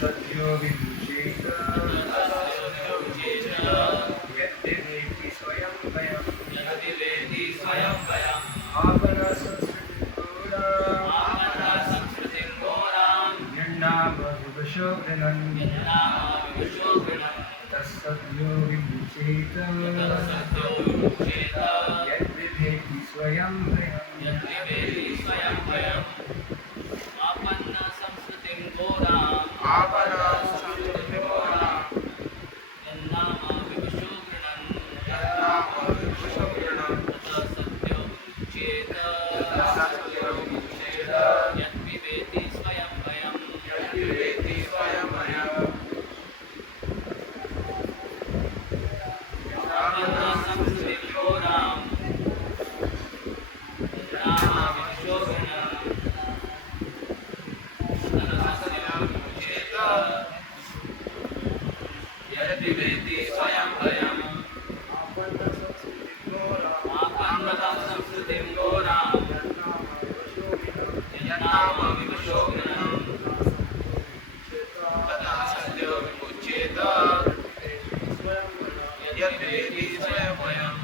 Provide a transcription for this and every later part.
Satyo vimucheta Yadiveti swayam vayam Apana samsritim goram Yannama vivashogrinan Tasatyo vimucheta Yadiveti swayam vayam Apana samsritim goram Yannama vivashogrinan Tasatyo vimucheta Yadiveti swayam vayam Apana samsritim goram Yannama vivashogrinan Yadiveti swayam vayam Apana samsritim goram Yannama vivashogrinan Tasatyo vimucheta Yadiveti swayam vayam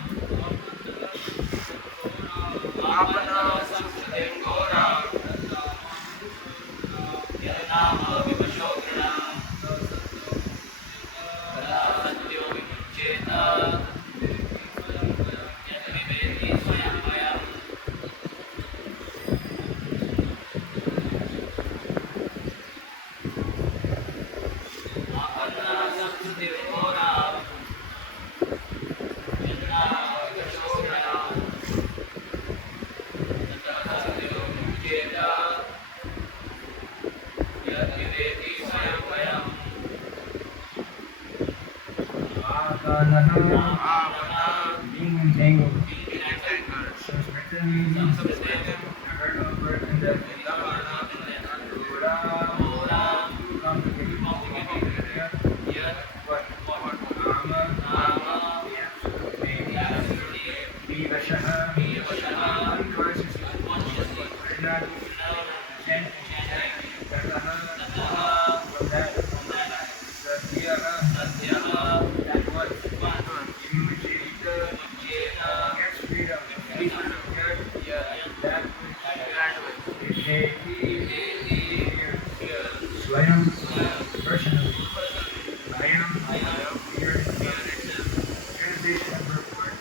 Apana samsritim goram Yannama vivashogrinan Tasatyo vimucheta Yadiveti swayam vayam Apana samsritim goram Yannama vivashogrinan Tasatyo vimucheta Yadiveti swayam vayam Being entangled, subscripted means heard of birth and death, complicated, what, Nama, the absolute name, Vivashaha, unconsciously, Harinaam, chanting, Krishna, from that, Satyaha, that what, Vimucheta, gets freedom, that which Swayam, personally, I am here, translation and purport,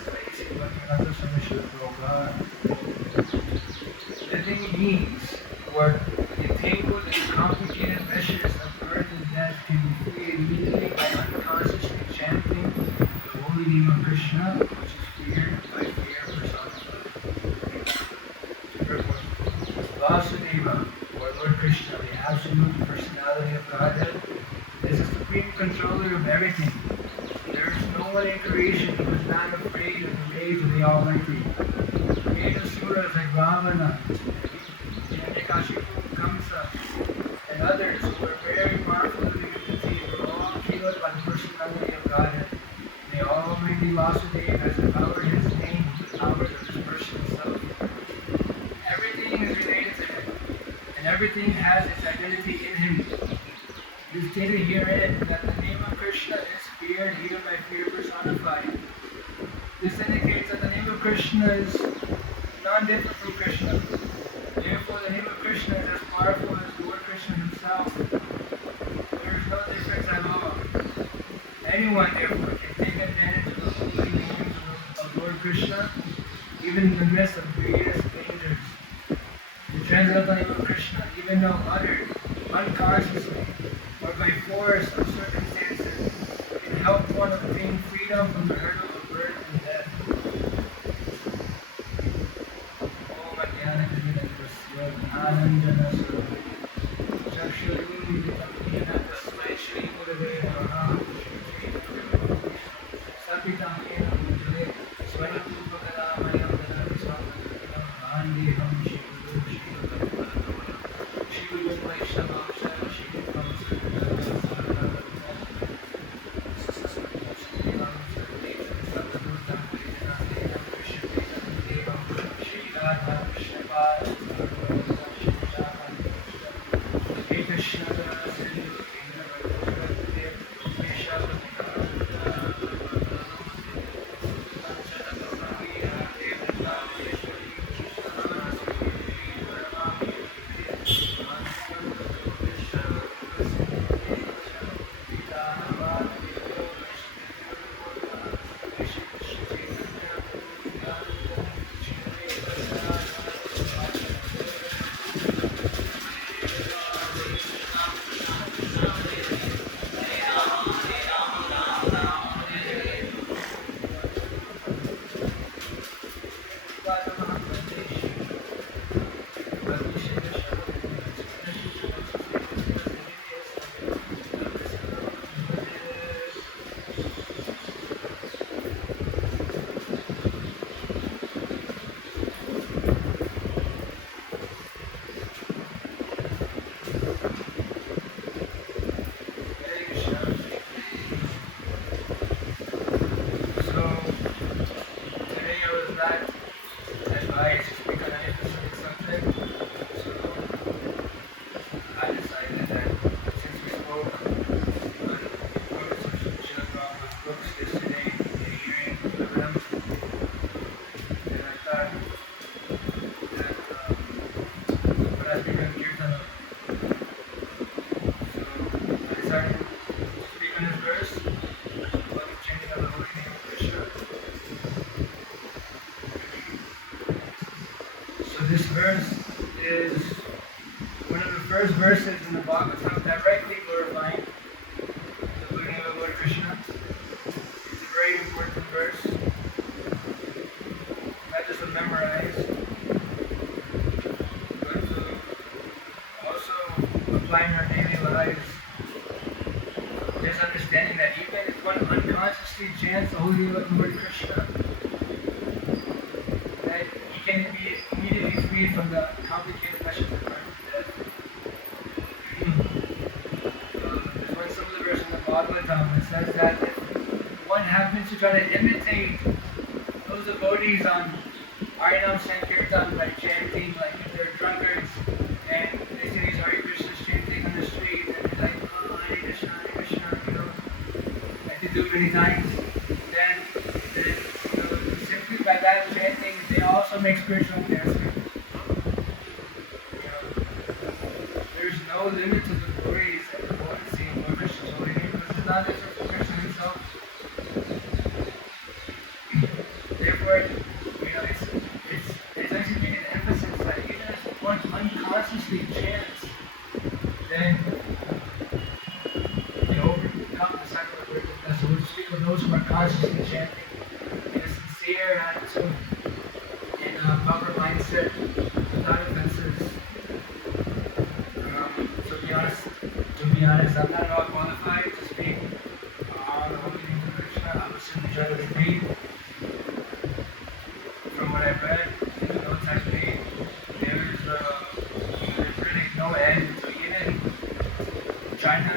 living beings who are entangled in complicated meshes of birth and death can be freed immediately by unconsciously chanting the holy name of Krishna, which is feared by fear personified. Vasudeva, or Lord Krishna, the absolute personality of Godhead, is the supreme controller of everything. There is no one in creation who is not afraid of the rays of the Almighty. Created suras like Ravana, Hiranyakashipu, Kamsa, and others who are very powerful living entities were all killed by the personality of Godhead. The Almighty Vasudeva has empowered his name with the powers of his personal self. Everything is related to him, and everything has its identity in him. It is stated herein that the name of Krishna is feared even by fear personified. This indicates that the name of Krishna is non-different from Krishna. Therefore, the name of Krishna is as powerful as Lord Krishna himself. There is no difference at all. Anyone, therefore, can take advantage of the holy names of Lord Krishna, even in the midst of greatest dangers. The transit of the name of Krishna, even though uttered unconsciously or by force of circumstances, can help one obtain freedom from the hurdle of birth and death. Om Ajnana Anandana Chakshurumilitam Yena Tasmai Shri Gurave Namaha Sapitam Yena Mujale Swayam Upakaramayam Dhanam Swamatam Andeham Shri Guru Shri Shri Guru Vaishnava Shri Guru starting to speak on this verse about the chanting of the holy name of Krishna. So this verse is one of the first verses in the Bhagavatam directly glorifying the holy name of Lord Krishna. It's a very important verse, not just to memorize, but to also apply in our daily lives. There's understanding that even if one unconsciously chants the holy name of Lord Krishna, that he can be immediately freed from the complicated meshes of karma death. There's one similar verse in the Bhagavatam that says that if one happens to try to imitate those devotees on Harinaam Sankirtan by chanting, like if they're drunkards and they see these Hare Krishnas chanting on the street and they're like, oh, Hare Krishna, you know, like they do many times, then simply by that chanting, they also make spiritual advancement. There's no limit to the glories and the potency of Lord Krishna's holy name, because it's not just for Krishna himself. Therefore, it's actually making an emphasis that even if one unconsciously chants, then you overcome the cycle of birth and death. So we'll speak of those who are consciously chanting in a sincere attitude, in a proper mindset, without offenses. To be honest, I'm not at all qualified to speak on the holy name of Krishna. I will simply try to repeat from what I've read in the notes I've made. There's really no end to even trying to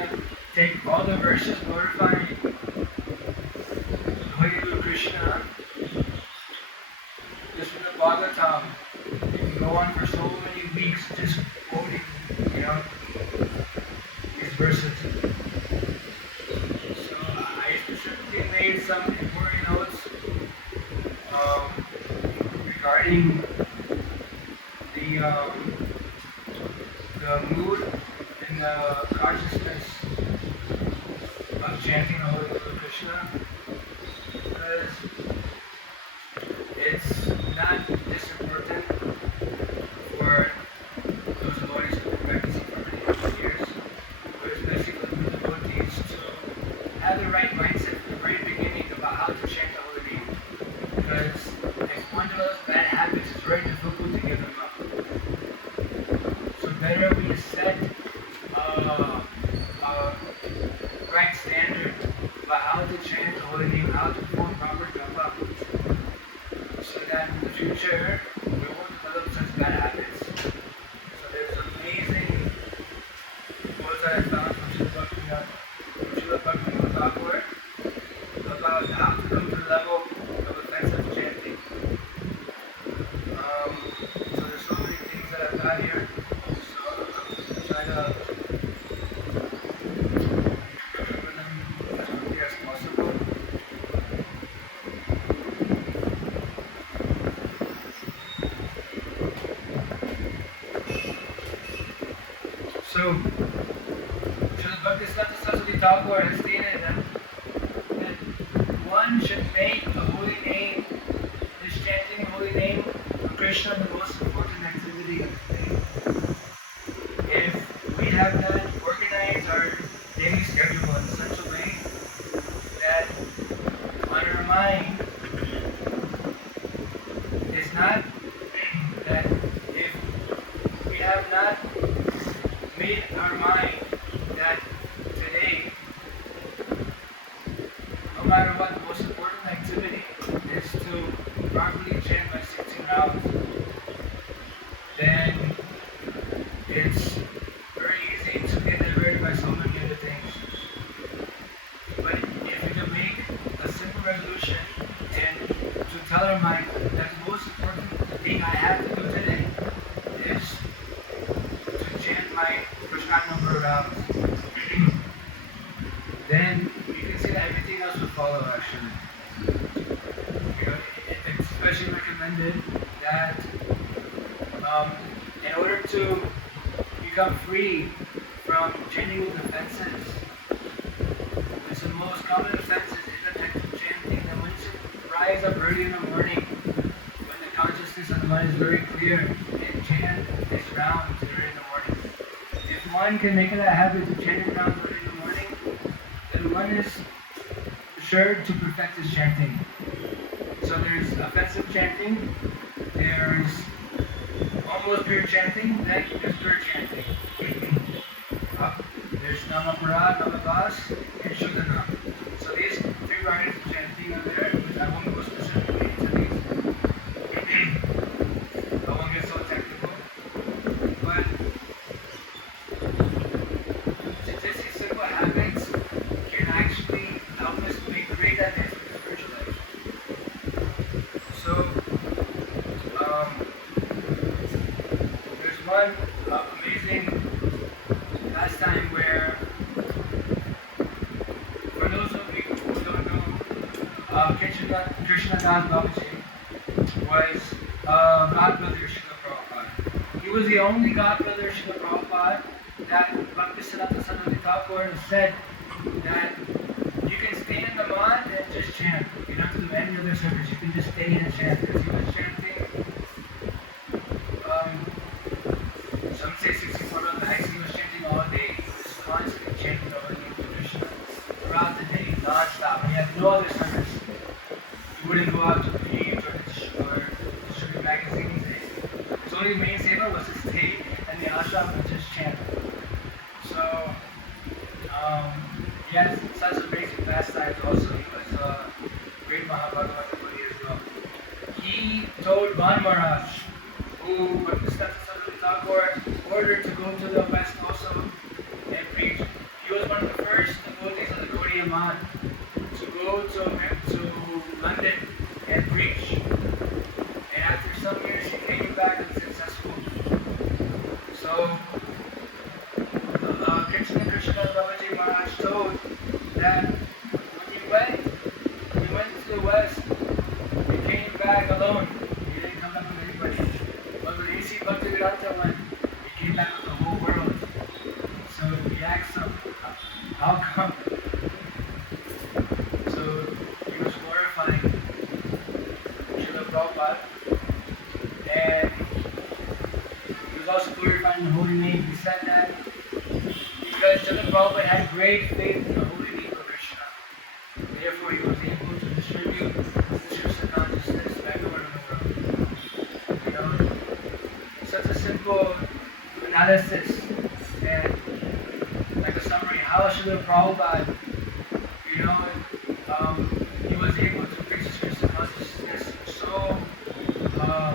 take all the verses glorifying the holy name of Krishna. Just from the Bhagavatam, you can go on for so many weeks just quoting, these verses. So I specifically made some important notes regarding the mood and the consciousness of chanting the holy name of Krishna, because it's not this important for those devotees who have been practicing for many years, but especially for the devotees to have the right mindset from the very beginning about how to chant the holy name. Because if one develops bad habits, it's very difficult to give them up. So better we set a right standard about how to chant the holy name, how to perform proper japa, so that in the future we won't develop such bad habits. So there's amazing quotes that I found from Srila Bhaktivinoda Thakur about how to come to the level of offensive chanting. So there's so many things that I've got here. So I'm going to try to cover them as quickly as possible. So, Srila Bhaktisiddhanta Saraswati Thakur has stated that one should make the holy name, this chanting holy name of Krishna, the most important activity of the day. If we have not organized our daily schedule in such a way that on our mind is not, that if we have not made our mind that today, no matter what, the most important activity is to properly chant by 16 rounds, then it's very easy to get diverted by so many other things. But if we can make a simple resolution and to tell our mind that the most important thing I have to do today is to chant my prescribed number of rounds, then you can see that everything else will follow actually. It's especially recommended that in order to become free from chanting with offenses, early in the morning, when the consciousness of the mind is very clear, and chant these rounds early in the morning. If one can make it a habit to chant these rounds early in the morning, then one is sure to perfect his chanting. So there's offensive chanting, there's almost pure chanting, then there's pure chanting. There's Namapura, Namabas, and Shuddhanam. So these three varieties of chanting are there, which I won't go specifically into these. I won't get so technical. But just these simple habits can actually help us make great advances in spiritual life. So, there's one amazing pastime where, for those of you who don't know, Krishna Das Babaji was godbrother Srila Prabhupada. He was the only godbrother Srila Prabhupada that Bhaktisiddhanta Saraswati Thakur said that you can stay in the mud and just chant. You don't have to do any other service. You can just stay and chant. Because he was chanting, some say 64 nights, he was chanting all day. He was constantly chanting over the name of Krishna throughout the day, non-stop. He had no other service. He wouldn't go out to preach or distribute magazines. His only main seva was to stay in the ashram and just chant. So, he had such amazing pastimes also. He was a great Mahabhagavata devotee as well. He told Ban Maharaj, who Bhaktisiddhanta Saraswati Thakur ordered to go to the West also and preach. He was one of the first devotees of the Gaudiya Math to go to London and preach. And after some years he came back unsuccessful. So Krishna Babaji Maharaj told that when he went to the West, he came back alone. He didn't come back with anybody. But when he see Bhaktivedanta went, he came back with the whole world. So he asked him, how come? So he was glorifying Srila Prabhupada, and he was also glorifying the holy name. He said that because Srila Prabhupada had great faith in the holy name of Krishna, therefore he was able to distribute this Krishna consciousness everywhere in the world. You know, such a simple analysis and like a summary how Srila Prabhupada, you know, he was able to preach this Krishna consciousness so, how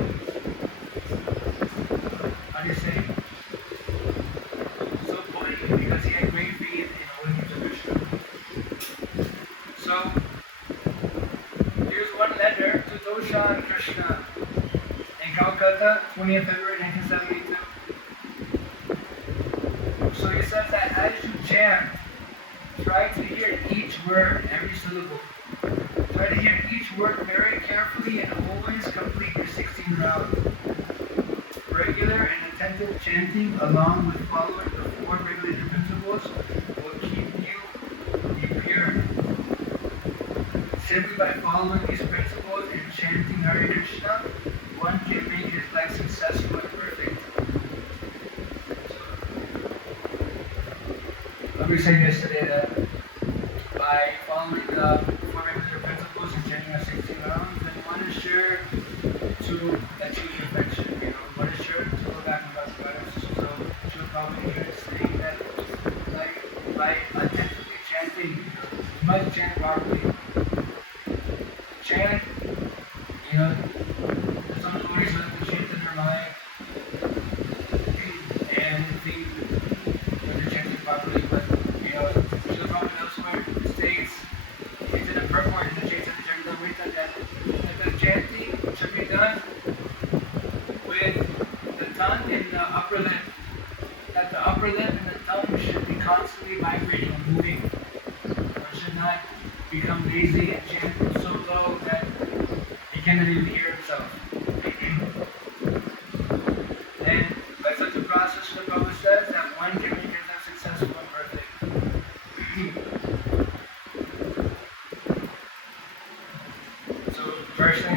do you say, so potently, because he had great faith in holy names of Krishna. So, here's one letter to Dosha and Krishna in Calcutta, 20th February 1972. So he says that as you chant, try to hear each word, every syllable. Try to hear each word very carefully and always complete your 16 rounds. Regular and attentive chanting along with following the 4 regulated principles will keep you pure. Simply by following these principles and chanting Hare Krishna, one can make his life successful and perfect. Like we said yesterday, that by following the 4 regular principles and chanting our 16 rounds, then one is sure to achieve perfection. You know, one is sure to go back and God's guidance. So she'll probably hear saying that, like, by attentively chanting, you must chant properly. Chant, you know, some devotees like to chant in their mind and think they're chanting properly, but you know, Srila Prabhupada elsewhere states, it's in a purport in the Chaitanya Charitamrita that the chanting should be done with the tongue and the upper lip. That the upper lip and the tongue should be constantly vibrating and moving. One should not become lazy and chant so low that he cannot even hear himself. And by such a process, the Prabhu says that one can make himself successful and perfect. So, first thing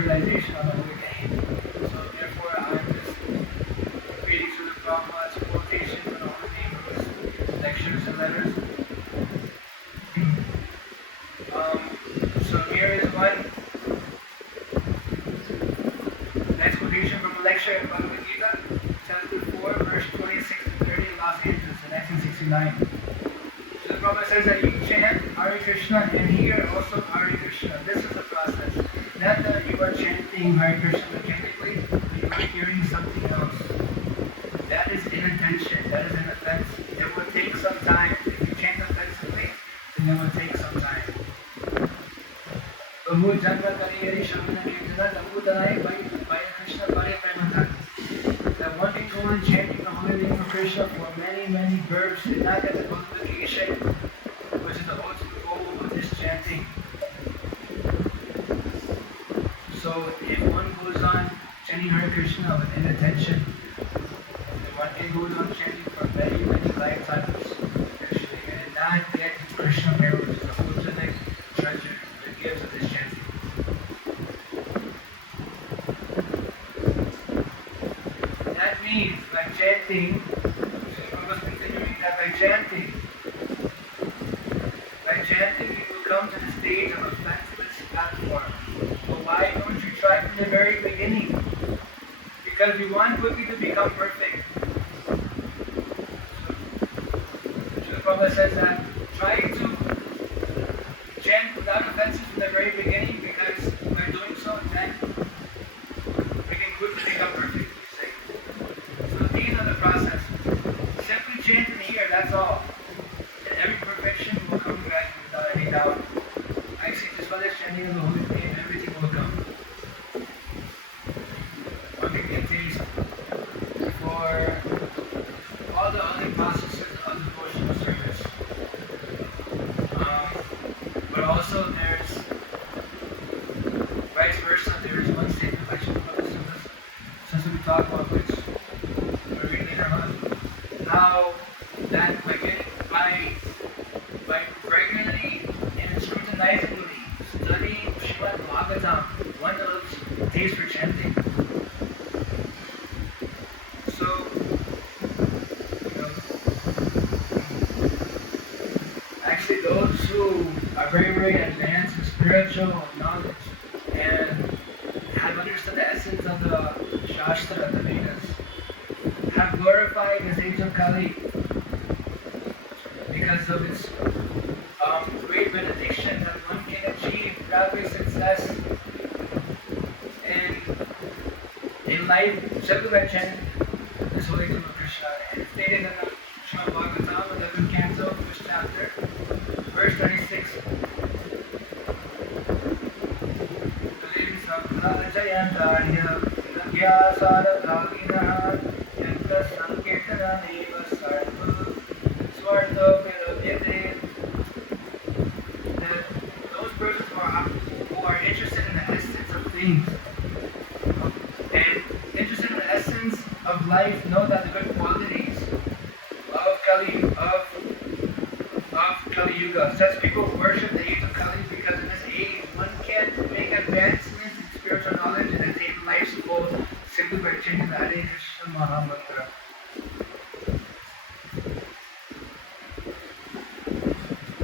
visualization on the holy name. So therefore I'm just reading through the Prabhupada's quotations on the holy name of his lectures and letters. So here is one next quotation from a lecture in Bhagavad Gita, chapter 4, verse 26 to 30 in Los Angeles in 1969. So the Prabhupada says that you chant Hare Krishna and hear also Hare Krishna. This is the process. Not that you are chanting Hare Krishna mechanically, but you are hearing something else. That is inattention, that is an offense. It will take some time. If you chant offensively, then it will take some time. That one can go on chanting the holy name of Krishna for many, many births and not get the multiplication, which is the ultimate goal of this chanting. So if one goes on chanting Hare Krishna with inattention, then one can go on chanting for many, many lifetimes actually, and not get Krishna merit, which is the ultimate treasure that gives of this chanting. That means by chanting, I was continuing that by chanting you will come to the stage of a offenseless platform. So why don't you try from the very beginning? Because we want quickly to become perfect. So the Prabhupada says that try to chant without offenses from the very beginning, because by doing so, then we can quickly become perfect. So these are the process. Simply chant and hear, that's all. And every perfection will come gradually without any doubt. Actually, just by the chanting of the holy name, everything will come. One can get taste for all the other processes of devotional service. But also there's vice versa. There is one statement by Srila since we talk about which we're reading later on, how that by regularly and scrutinizingly studying Srimad Bhagavatam, one develops taste for chanting. So, actually those who are very, very advanced in spiritual knowledge and have understood the essence of the Shastra, the Vedas, have glorified this age of Kali because of its great benediction that one can achieve rapid success in life simply by chanting this holy name of Krishna. And it's stated in the Srimad Bhagavatam, 11th canto, 1st chapter, verse 36. That those persons who are interested in the essence of things and interested in the essence of life know that the good qualities of Kali Yuga. Such people worship the age of Kali because in this age one can make advancements in spiritual knowledge and attain life's goal simply by chanting the Hare Krishna Maha Mantra.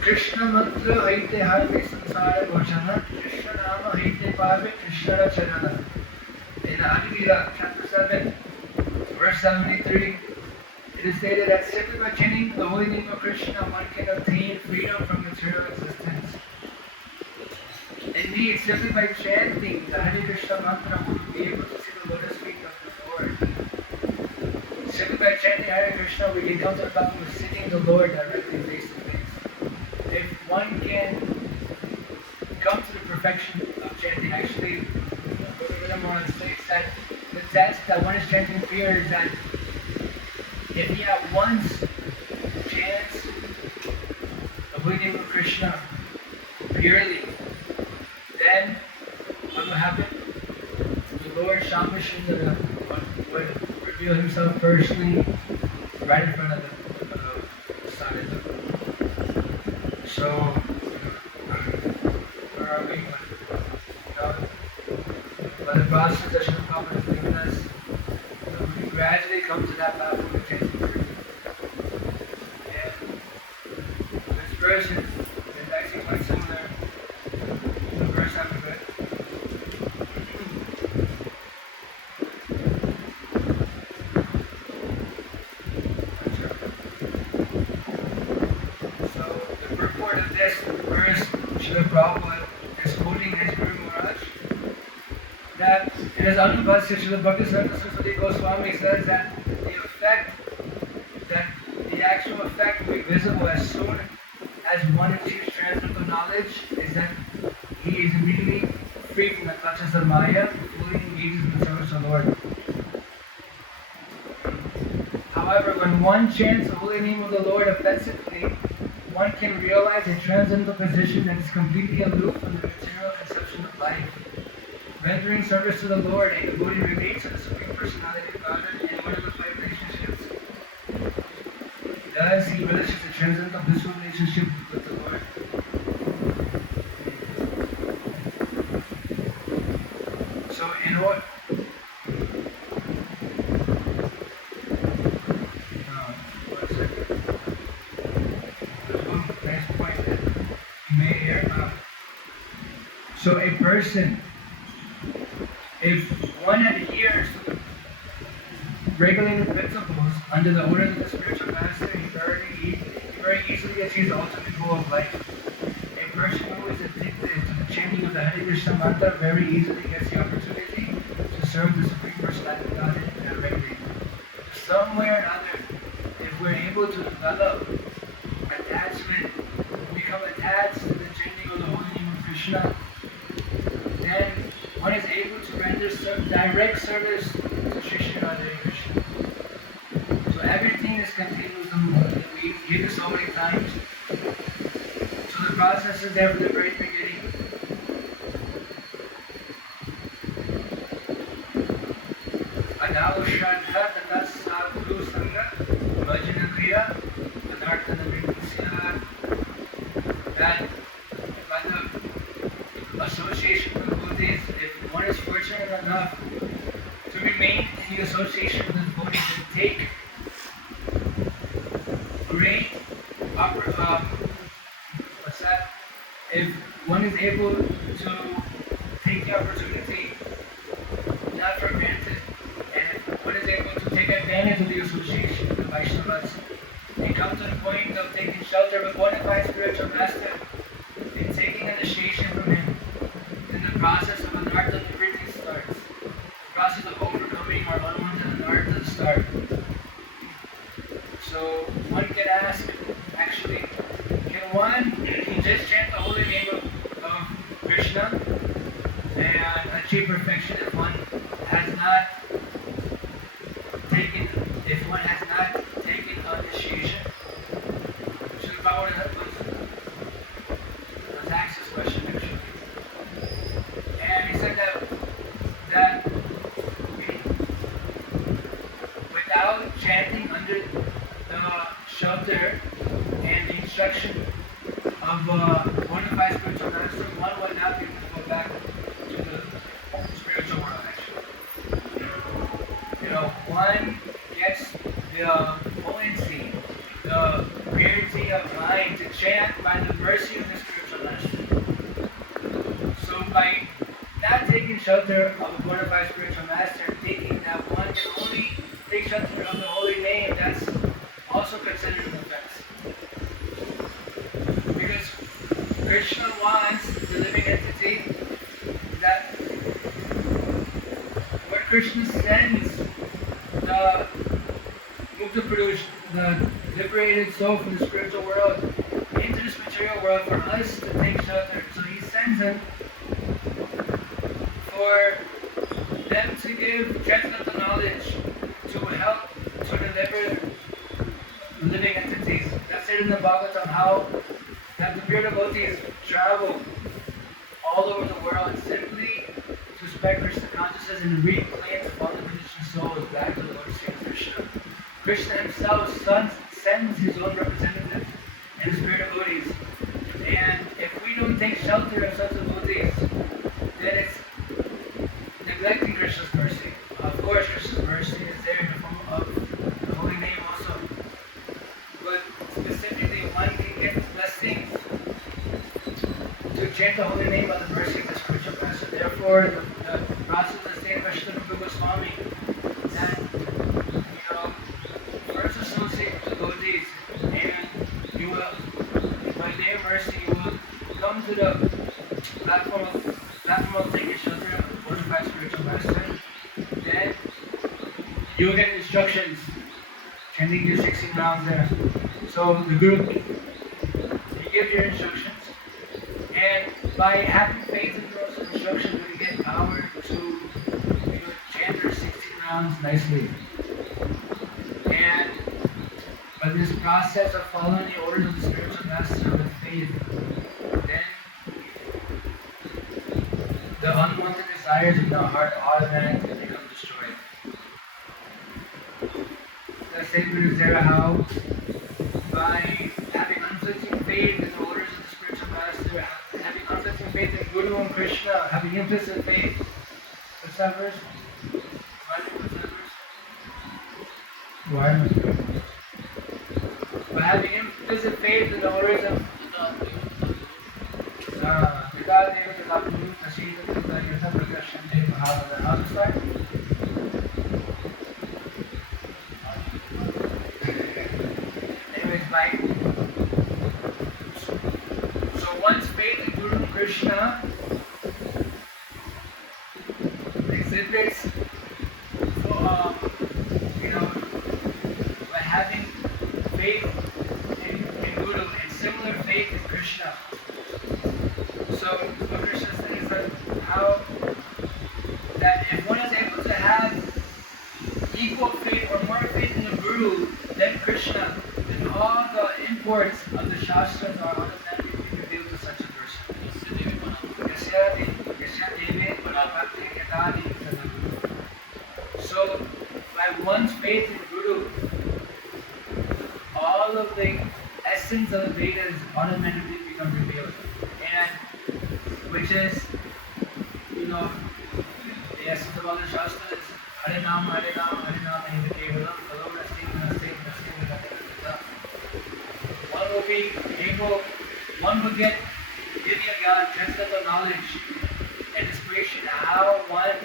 Krishna mantra haite harve sansara bhoshana, Krishna nama haite pave Krishna charana. In Adi chapter 7, verse 73, it is stated that simply by chanting the holy name of Krishna, one can obtain freedom from material existence. Indeed, simply by chanting the Hare Krishna mantra, one will be able to see the lotus feet of the Lord. Simply by chanting Hare Krishna, we can come to the level of seeing the Lord directly face to face. If one can come to the perfection of chanting, actually, Harinaam states that the test that one is chanting here is that if he at once chants the holy name of Krishna purely, then what will happen? The Lord Shambhasundara would reveal himself personally right in front of the Sadhana. So, where are we? But the process that Srila Prabhupada has given us, so we gradually come to that platform of chanting Krishna. And this verse is actually quite similar to the verse I'm good. So the purport of this verse, Srila Prabhupada is quoting his Guru Maharaj, that in his Anubhasya, Srila Bhaktisiddhanta Saraswati Goswami says that the actual effect will be visible as soon as one achieves transcendental knowledge, is that he is immediately free from the clutches of Maya, fully engages in the service of the Lord. However, when one chants the holy name of the Lord offensively, one can realize a transcendental position that is completely aloof from the material conception of life. Rendering service to the Lord, a devotee relates to the Supreme Personality of Godhead in one of the five relationships. Thus, he relishes a transcendental blissful relationship with the Lord. So, in what? One second. There's one nice point that you may hear. So, a person, if one adheres to the regulated principles under the orders of the spiritual master, he very easily achieves the ultimate goal of life. A person who is addicted to the chanting of the Hare Krishna mantra very easily gets the opportunity to serve the Supreme Personality of Godhead directly. Some way or another, if we're able to develop attachment, become attached to the chanting of the holy name of Krishna, then one is able to render direct service to Sri Sri Radha Krishna. So everything is continuous in the Lord. We hear this so many times. So the process is there from the very beginning. Adav Shraddha Tata Sadhu Sangha Bhajana Kriya Anarthana Vritisya. That by the association with devotees, if one is fortunate enough to remain in the association with the devotees and take great if one is able to take the opportunity not for granted, and if one is able to take advantage of the association with the Vaishnavas and come to the point of taking shelter with one divine spiritual master and taking initiation from him, then the process of anartha nivritti starts. The process of overcoming our unwanted anarthas starts. So one can ask, actually, can one just chant the holy name of Krishna and achieve perfection if one has not taken initiation? Srila Prabhupada was asked this question actually. And he said that without chanting under the shelter and the instruction of bona fide spiritual master, one would not be able to go back to the spiritual world actually. You know, one gets the buoyancy, the purity of mind to chant by the mercy of the spiritual master. So by not taking shelter of a bona fide spiritual master, thinking that one can only take shelter of the holy name, that's also considered an offense. Because Krishna wants the living entity that where Krishna sends the Mukta Purush, the liberated soul from the spiritual world, into this material world for us to take shelter. So he sends him for them to give transcendental knowledge to help to deliver living entities. That's it in the Bhagavatam, how that the pure devotees travel all over the world simply to spread Krishna consciousness and reclaim the fallen conditioned souls back to the Lord Sri Krishna. Krishna himself sends his own representatives and his pure devotees. And if we don't take shelter of such devotees, then it's chant the holy name of the mercy of the spiritual master. Therefore, the Prasad was saying Krishna Goswami that, first associate with the devotees, and you will, by their mercy, you will come to the platform of taking shelter of the fortified spiritual master. Then you will get instructions, chanting your 16 rounds there. So the Guru, he gives your instructions, and by having faith in those instructions, you get power to chant your 16 rounds nicely. And by this process of following the orders of the spiritual master with faith, then the unwanted desires in the heart automatically become destroyed. The statement is there how by having unflinching faith in the orders of the spiritual master, having unflinching faith in Guru and Krishna, having implicit faith. What's that verse? Why am I doing? By having implicit faith in the orders of how's it start? Anyways, so one's faith in Guru and Krishna exhibits, by having faith in Guru and similar faith in Krishna. So what Krishna says is that if one is able to have equal faith or more faith in the Guru than Krishna, then all the imports of the Shastras are automatically revealed to such a person. So by one's faith in Guru, all of the essence of the Vedas automatically become revealed. And which is, the essence of all the Shastras, Harinaam, Harinaam, Harinaam, and the Kevalam, Hello, Nasting, Nasting, Nasting, Nasting. One will get Vidya Gyan, transcendental knowledge and inspiration how one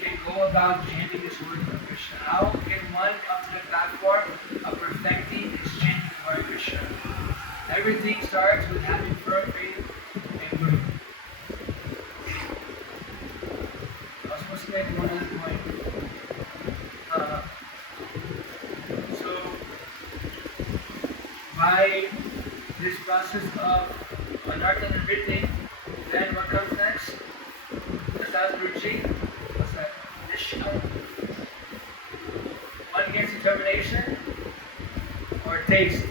can go about chanting this word of Krishna. How can one come to the platform of perfecting his chanting of Hare Krishna? Everything starts with having firm faith in Guru. I was supposed to make one other point. So, by this process of anartha and vritti, then what comes next? Prasad ruchi. What's that? Nishna. One gets determination or taste.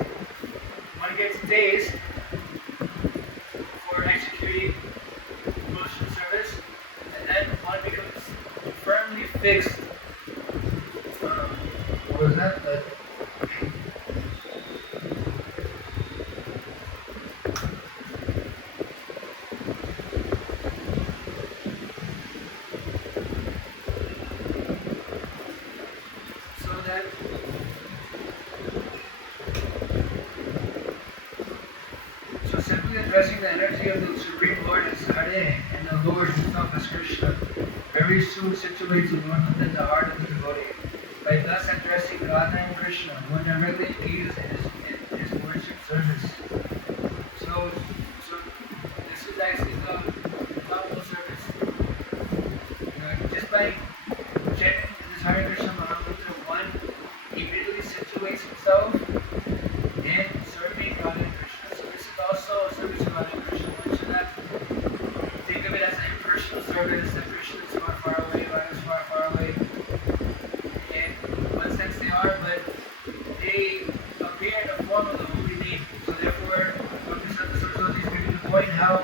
One gets taste for executing devotional service, and then one becomes firmly fixed. What was that? So simply addressing the energy of the Supreme Lord as Hare and the Lord himself as Krishna very soon situates one within the heart of the devotee. By thus addressing Radha and Krishna, one directly engages in his worship service. So this is actually the level of service. Just by chanting this Hare Krishna Mahamantra, one immediately situates himself in serving Radha and Krishna. So this is also a service of Radha and Krishna. One should not think of it as an impersonal service that Krishna is far, far away, Radha is far, far away. In one sense they are, but they appear in the form of the holy name. So therefore, Prasad is giving the point how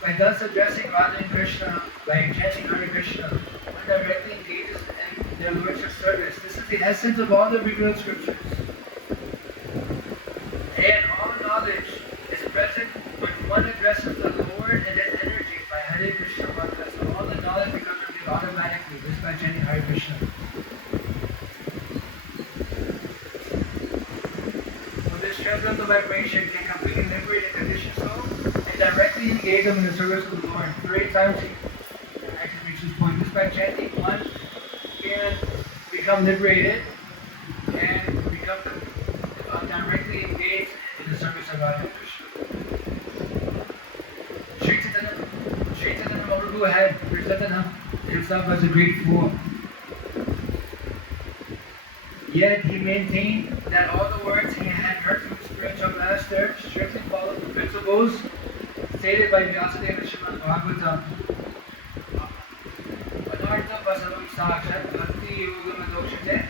by thus addressing Radha and Krishna, by chanting Hare Krishna, one directly engages in their worship service. This is the essence of all the revealed scriptures. And all knowledge is present when one addresses the Lord and his energy by Hare Krishna mantra. So all the knowledge becomes revealed automatically just by chanting Hare Krishna. So this transcendental vibration can completely liberate a conditioned soul and directly engage engage them in the service of the Lord. 3 times he actually reaches this point. Just by chanting one, can become liberated and become directly engaged in the service of God and Krishna. Sri Chaitanya Mahaprabhu had presented himself as a great fool. Yet he maintained that all the words he had heard from his spiritual master strictly followed the principles stated by Vyasadeva Srimad Bhagavatam. Anartha Vasavam Sakshat Bhakti Yogam Adokshate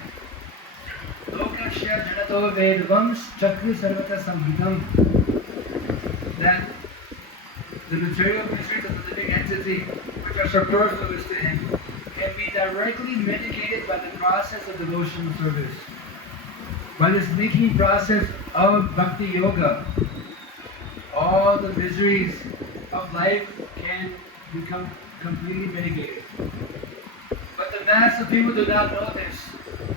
Lokashya Janato Vedvam Chakri Sarvata Samhitam. That the material mysteries of the living entity, which are superfluous to him, can be directly mitigated by the process of devotional service. By this making process of Bhakti Yoga, all the miseries of life can become completely mitigated. But the mass of people do not know this.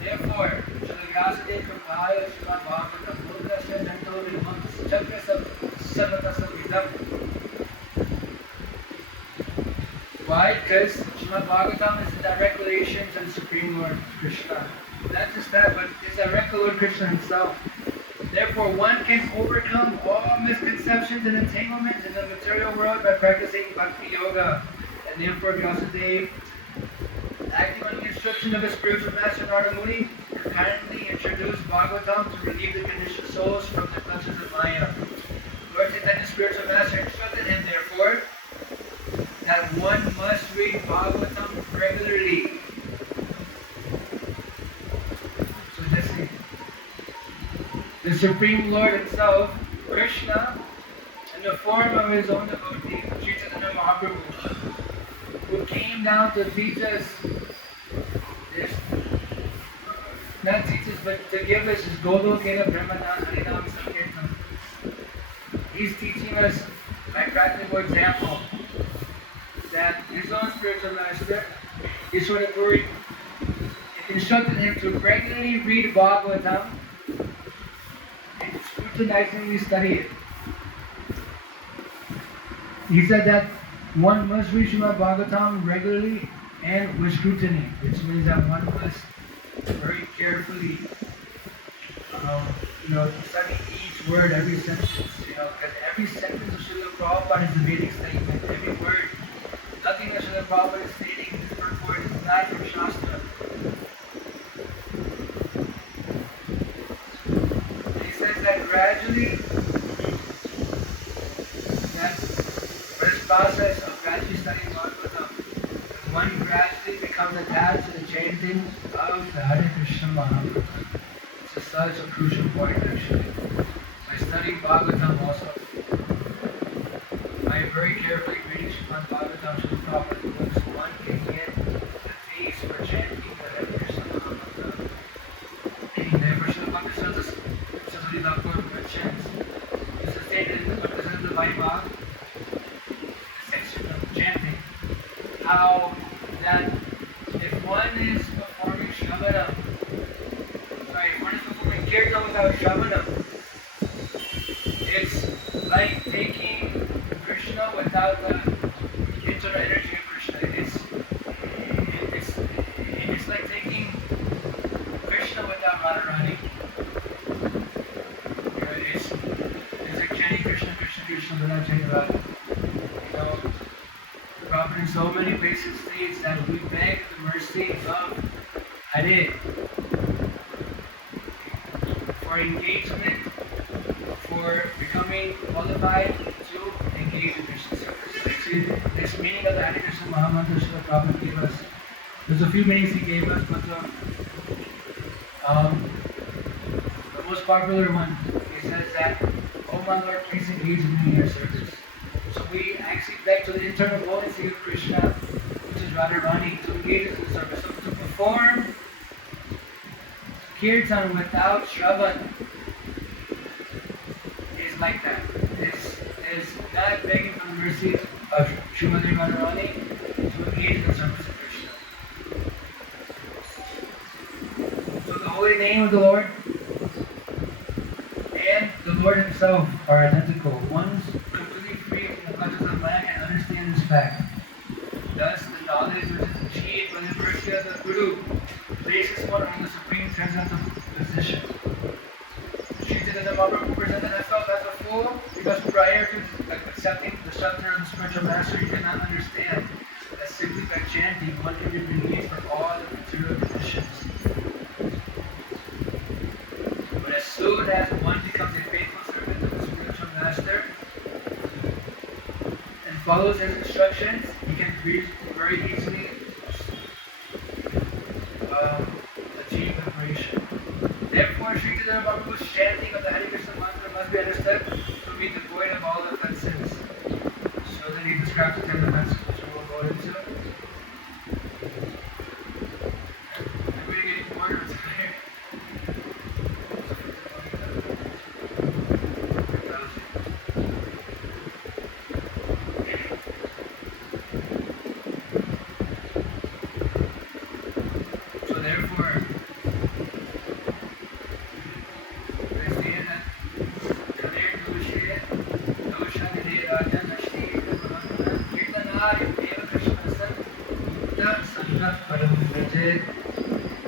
Therefore, Srila Vyasadeva Kripaya Srimad Bhagavatam Lokasya Janto Vimam Chakra Sarvata Samhitam. Why? Because Srimad Bhagavatam is in direct relation to the Supreme Lord Krishna. Not just that, but it's direct to Lord Krishna himself. Therefore, one can overcome all misconceptions and entanglements in the material world by practicing Bhakti Yoga. And therefore, Vyasadeva, acting on the instruction of his spiritual master Narada Muni, kindly introduced Bhagavatam to relieve the conditioned souls from the clutches of Maya. Lord Chaitanya's spiritual master instructed him, therefore, that one must read Bhagavatam regularly. So this is the Supreme Lord himself, Krishna, in the form of his own devotee, Sri Chaitanya Mahaprabhu, who came down to teach us this, not teach us, but to give us his Golokena Brahmana Harinaam Sankirtan. He's teaching us by practical example that his own spiritual master, Ishwara Puri, instructed him to regularly read Bhagavatam and scrutinizingly study it. He said that one must read Srimad Bhagavatam regularly and with scrutiny, which means that one must very carefully study each word, every sentence, because every sentence of Srila Prabhupada is a Vedic statement. Every word, nothing that Srila Prabhupada is stating in this purport is not from Shastra. He says that gradually, that for this process of gradually studying Bhagavatam, one gradually becomes attached to the chanting of the Hare Krishna Mahamantra. This is such a crucial point actually. By studying Bhagavatam also, by very carefully reading Srimad Bhagavatam, Srila Prabhupada books, one can get the taste for chanting the Hare Krishna Mahamantra. Therefore, Srila Bhaktisanta Saraswati Thakur mentions, this is stated in the Bhaktisanta Vaibhav, the section of chanting, how that if one is performing Shravanam, if one is performing Kirtan without Shravanam, it's like taking Krishna without the internal energy of Krishna. It's like taking Krishna without Radharani. It's like chanting Krishna, Krishna, Krishna without chanting Radha. Prabhupada in so many places states that we beg the mercy of Hare for engagement, for becoming qualified to engage in Krishna service. Actually, this meaning of the Hare Krishna Mahamantra Srila Prabhupada gave us. There's a few meanings he gave us, but the most popular one, he says that, "Oh my Lord, please engage me in your service." So we actually beg to the internal potency of Krishna, which is Radharani, to engage in the service. So to perform Kirtan without Shravan is like that. Is not begging for the mercy of Srimati Radharani to engage in the service of Krishna. So the holy name of the Lord and the Lord himself are identical. One's completely free from the clutches of man, fact. Thus, the knowledge which is achieved by the mercy of the Guru places one on the supreme transcendental position. Sri Chaitanya Mahaprabhu presented himself as a fool because prior to accepting the shelter of the spiritual master, he did not understand that simply by chanting one can be released from all the material conditions. But as soon as one becomes a faithful servant of the spiritual master and follows his instructions, he can very easily achieve liberation. Therefore, Sri Chaitanya Mahaprabhu's chanting of the Hare Krishna mantra must be understood to be devoid of all offenses. So then he describes the 10 offenses which we will go into. Everybody getting bored or tired? So therefore,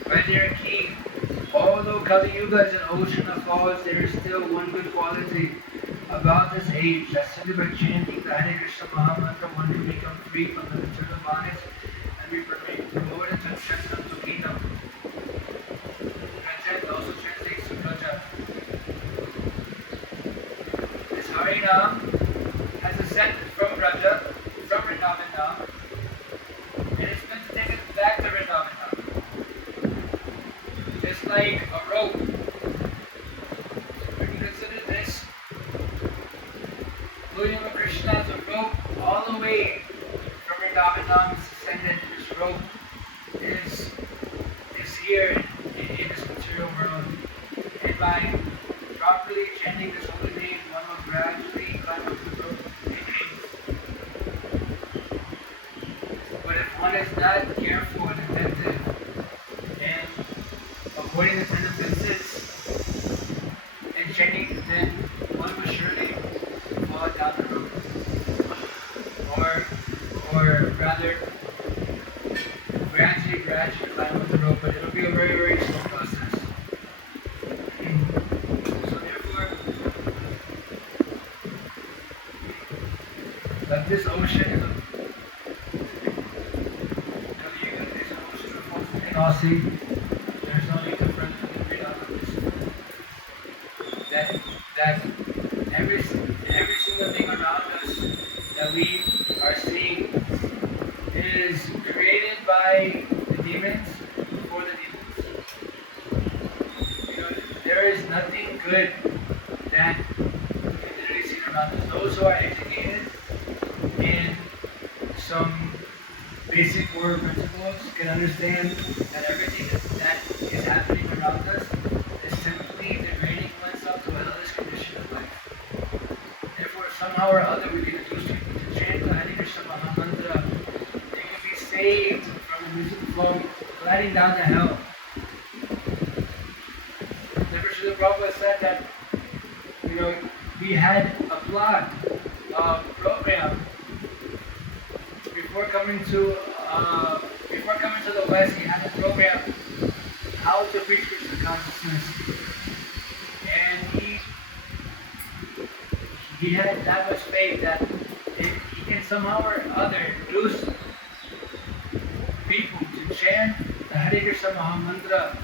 by their king, although Kali Yuga is an ocean of faults, there is still one good quality about this age, that simply by chanting the Hare Krishna Mahamantra, one can become free from the material bodies and be promoted to transcendental kingdom. Transcend also translates to Raja. This Harinaam has ascended from Raja, from Vrindavan, and it's meant to take us back to Vrindavan. Just like a rope. When you consider this, William of Krishna as a rope all the way from Vrindavan is ascended. This rope is here in this material world. And by properly chanting this holy name, one will gradually climb up the rope. But if one is not careful and attentive and avoiding the 10 offenses and chanting, then one will surely fall down the road. Or rather, gradually climb up the rope, but it'll be a very, very slow process. So therefore, like this ocean is an ocean of faults we can all see. There's no need to further read out of this. That every single thing around us that we are seeing is created by the demons for the demons. You know, there is nothing good that we can literally see around us. Those who are educated in some basic world principles can understand that everything that is happening around us is simply degrading oneself to a hellish condition of life. Therefore, somehow or other, we can induce people to chant the Hare Krishna Mahamantra. They can be saved from the music flow, gliding down to hell. The Krishna Prabhu said that, you know, he had a plot, a program before coming to the West. He had a program how to preach Krishna consciousness, and he had that much faith that if he can somehow or other induce people to chant the Hare Krishna Mahamantra,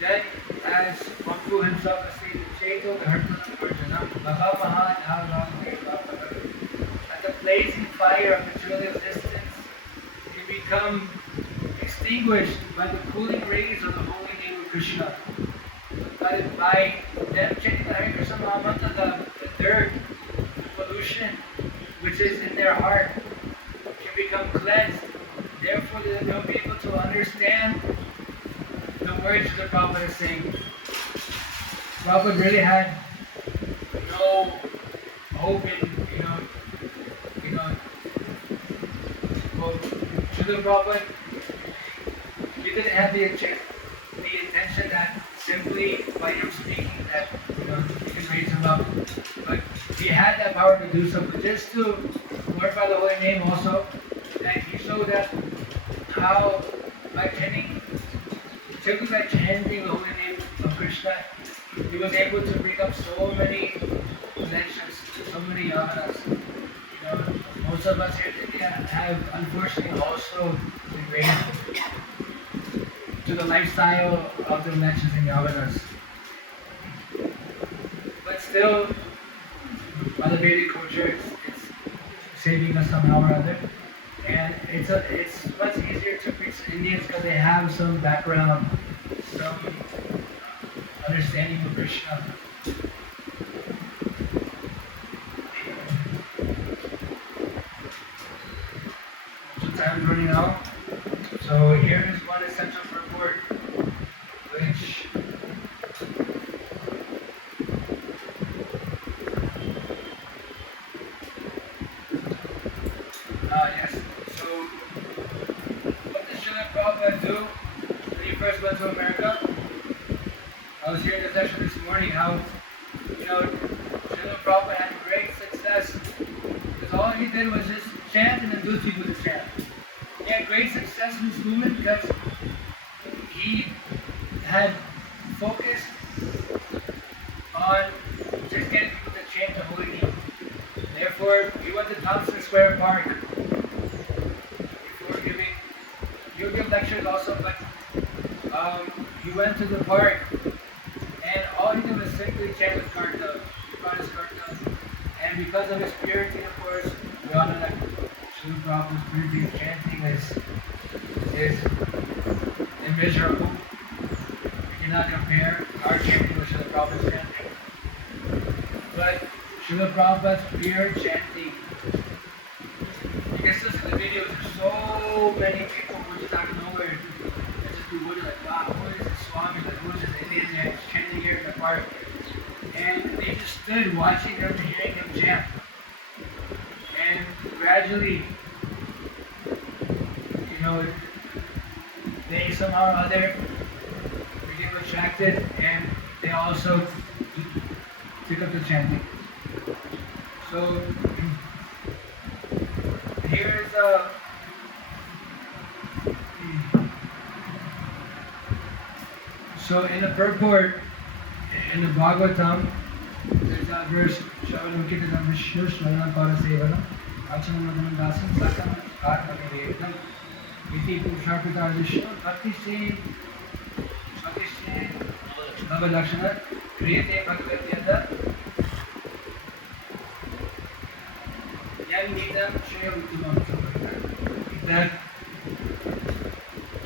then as Prabhu himself has stated, Cheto Dhartana Varjana, Bhagavahan Aram at the blazing fire of material existence can become extinguished by the cooling rays of the holy name of Krishna. By them chanting the Hare Krishna Mahamantra, the dirt, the pollution which is in their heart can become cleansed. Therefore, they'll be able to understand the words the Prophet is saying. Prophet really had no hope in, to the Prophet. He didn't have the intention that simply by him speaking that he can raise him up, but he he had that power to do so, but just to glorify the holy name also, and he showed that how by chanting, simply by chanting the holy name of Krishna, he was able to break up so many connections, so many yavanas. You know, most of us here today have unfortunately also degraded to the lifestyle of the connections and yavanas. But still, by the Vedic culture, it's saving us somehow or other. And it's much easier to preach to Indians because they have some background, some understanding of Krishna. So time's running out. So here is one essential report, which yes. So what did Srila Prabhupada do when he first went to America? I was hearing the session this morning how, Srila Prabhupada had great success because all he did was just chant and induce people to chant. He had great success in this movement because he had focused on just getting people to chant the holy name. Therefore, he went to Thompson Square Park before giving. He'll give lectures also, but he went to the park and all he did was simply chant with Karta. He brought his Karta. And because of his purity, of course, we all know that Srila Prabhupada's purity of chanting is immeasurable. We cannot compare our chanting with Srila Prabhupada's chanting. But Srila Prabhupada's pure chanting. You can still see the videos, there's so many people who just out of nowhere just be wondering like, wow, who is this Swami, like who is this Indian there just chanting here in the park? And they just stood watching them, hearing him chant. And gradually, they somehow or other became attracted and they also took up the chanting. So here's so in the purport in the Bhagavatam, there's a verse Shravanam Vishnu Shravanam Parasevana Achanam Dasam Sakam Karmavedam Iti Pusharpita Vishnu Bhakti Navalakshana Kriyate Bhagavatyata Yang Nidam Shreya Uttamam. That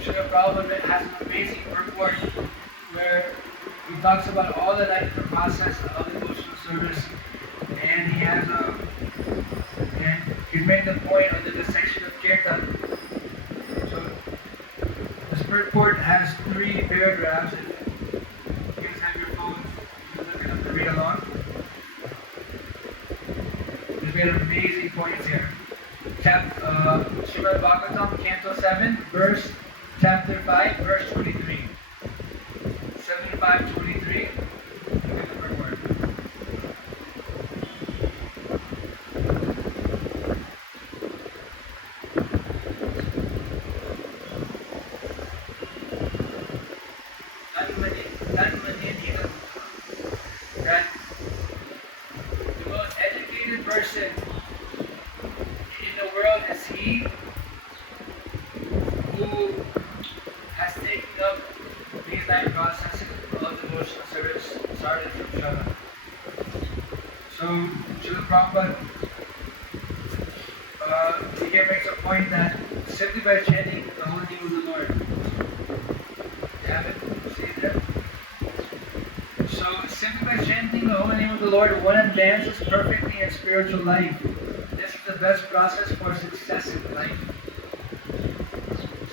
Srila Prabhupada has an amazing purport where he talks about all the process of devotional service, and he has and he's made the point under the section of Kirtan. So this purport has 3 paragraphs. If you guys have your phones, you can look it up to read along. There's made amazing points here. Srimad Bhagavatam, Canto 7, Chapter 5, verse 23. 75:23. Look at the purport. Right? The most educated person in the world is he who has taken up these 9 processes of devotional service started from Shravan. So, Srila Prabhupada, he here makes a point that simply by chanting the holy name of the Lord, you have it? See it there? So, simply by chanting the holy name of the Lord, one advances perfectly in spiritual life. This is the best process for success in life.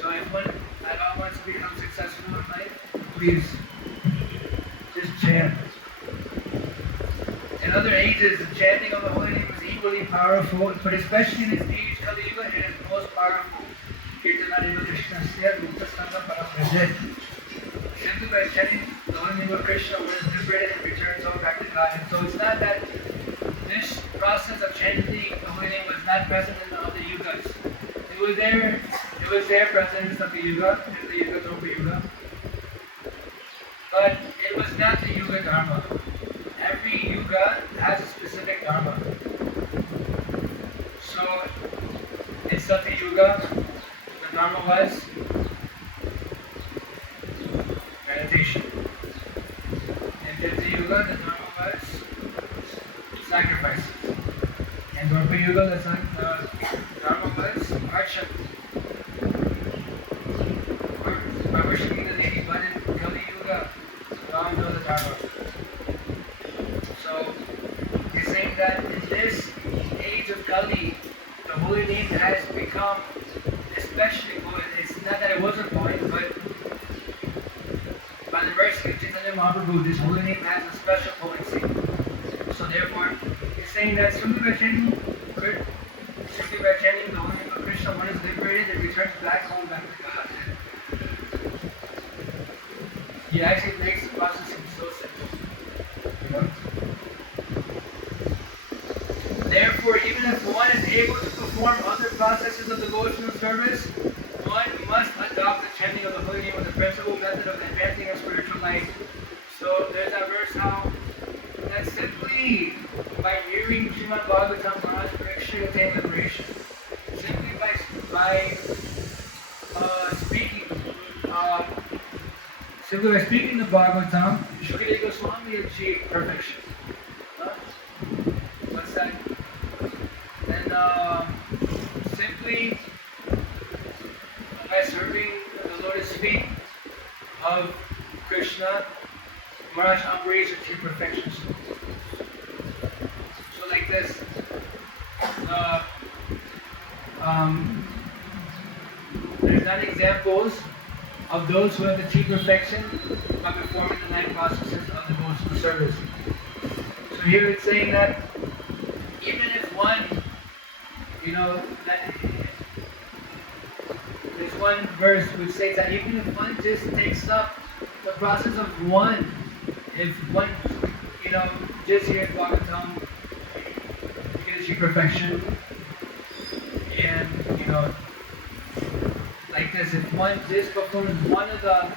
So, if one at all wants to become successful in life, please just chant. In other ages, the chanting of the holy name is equally powerful, but especially in this age, Kali Yuga, it is most powerful. Simply by chanting the holy name of Krishna, one is liberated and returns all back to God. And so it's not that this process of chanting the holy name was not present in the other yugas. It was there present in the yuga, in the yuga, Dharma yuga, but it was not the yuga dharma. Every yuga has a specific dharma. So in Satya Yuga, the dharma was meditation. In Treta Yuga, the dharma was sacrifices. In Dwapara Yuga, the dharma was archana. By worshipping the deity. But in Kali Yuga, we all know the dharma. So he's saying that in this age of Kali, the holy name has become especially good. It's not that it wasn't going, but by the mercy of Chaitanya Mahaprabhu, this holy name has a special potency. So therefore, he's saying that simply by chanting the holy name of Krishna, one is liberated and returns back home, back to God. He actually makes the process seem so simple. You know? Therefore, even if one is able to perform other processes of devotional service, one must adopt the chanting of the holy name as the principal method of advancing a spiritual life. So there's that verse how that simply by hearing Srimad Bhagavatam, Maharaj will actually attain liberation. Simply by speaking the Bhagavatam, Shukadeva Goswami achieved perfection. What's that? And simply by serving the lotus feet of Krishna, Maharaj Ambaresh achieved perfection. So like this, there's 9 examples of those who have achieved perfection by performing the 9 processes of devotional service. So here it's saying that even if one, that there's one verse which says that even if one just takes up the process of one, if one, just hears Bhagavatam, you can achieve perfection, and, like this, if one just performs one of the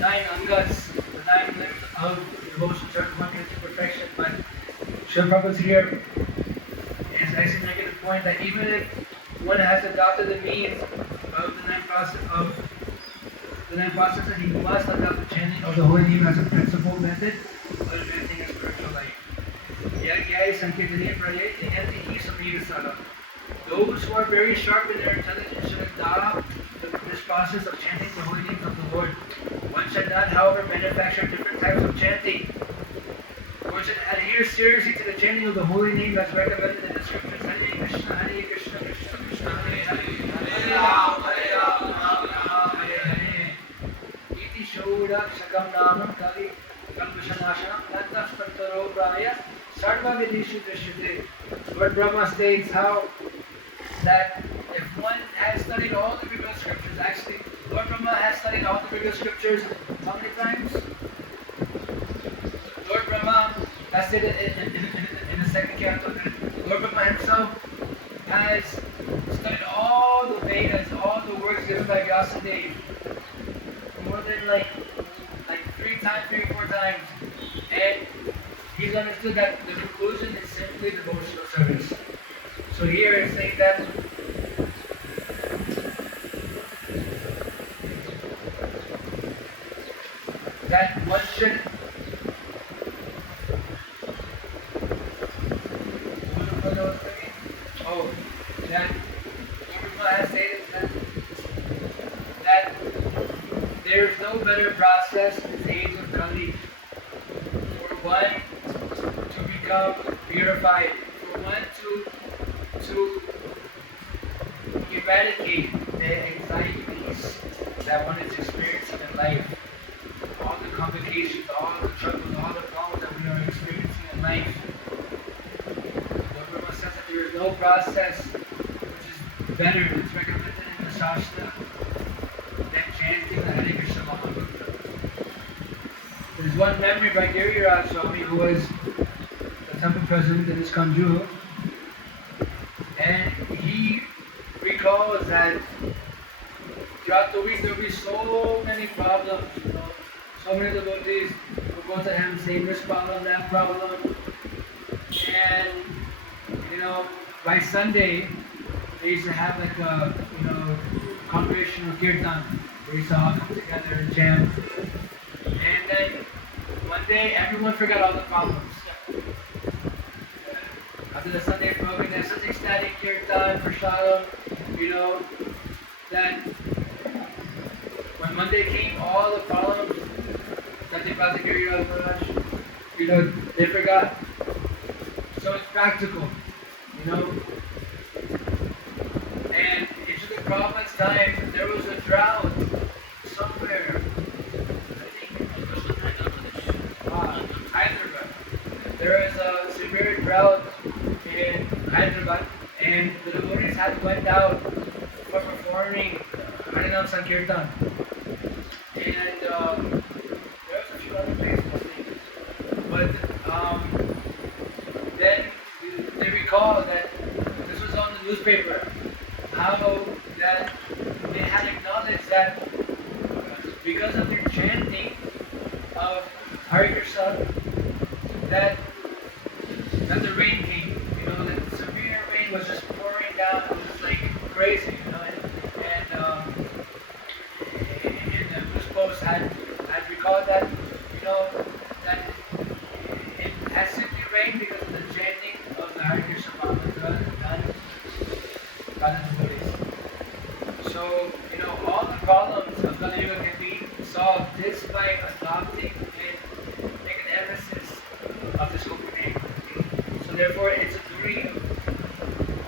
9 angas, the 9 limbs of devotion service, one can achieve perfection. But Srila Prabhupada here is actually making the point that even if one has adopted the means of the 9 processes, he must adopt the chanting of the holy name as a principal method of advancing a spiritual life. Those who are very sharp in their intelligence should adopt this process of chanting the holy name of the Lord. One should not, however, manufacture different types of chanting. One should adhere seriously to the chanting of the holy name as recommended in the scriptures. Hare Krishna, Krishna Krishna, Hare Hare, Hare Ram, Hare Hare. Iti Shodak Shakam Namam Kali Kalpashanashanam Nantas Pantaro Praya Sarva Vidishu Drishyate. Lord Brahma states how that if one has studied all the biblical scriptures, actually, Lord Brahma has studied all the biblical scriptures how many times? Lord Brahma has stated in the second canto that Lord Brahma himself has studied all the Vedas, all the works given by Vyasadeva, more than like 3 or 4 times, and he's understood that the conclusion is simply devotional service. So here it's saying that one should that Prabhupada has stated that there is no better process in the age of Kali for one to become purified, for one to eradicate the anxieties that one is experiencing in life, all the complications, all the troubles, all the problems that we are experiencing in life. The Brahma says that there is no process which is better, it's recommended in the Shastra, than chanting the Hare Krishna Mahamantra. There's one memory by Giriraj Swami, who was the temple president in Iskanju, knows that throughout the week there will be so many problems, so many devotees who go to him saying this problem, that problem. And, by Sunday, they used to have like a, congregational kirtan. They used to all come together and chant. And then one day, everyone forgot all the problems. After the Sunday program, there's such ecstatic kirtan, Prasad, that when Monday came, all the problems that they brought to Giri they forgot. So it's practical, And in Srila Prabhupada's time, there was a drought somewhere. I think Hyderabad. There was a severe drought in Hyderabad, and the devotees had went out for performing Harinaam Sankirtan. And there was a few other places, I think. But then they recall that this was on the newspaper, how that they had acknowledged that because of their chanting of Hare Krishna, that the rain came, that severe rain was just pouring down. It was like crazy, and the news post had recalled that, that it had simply rained because of the chanting of the Hare Krishna mantra done by the devotees. So, all the problems of Kali Yuga can be solved just by adopting and making an emphasis of this holy name. So therefore, it's a duty of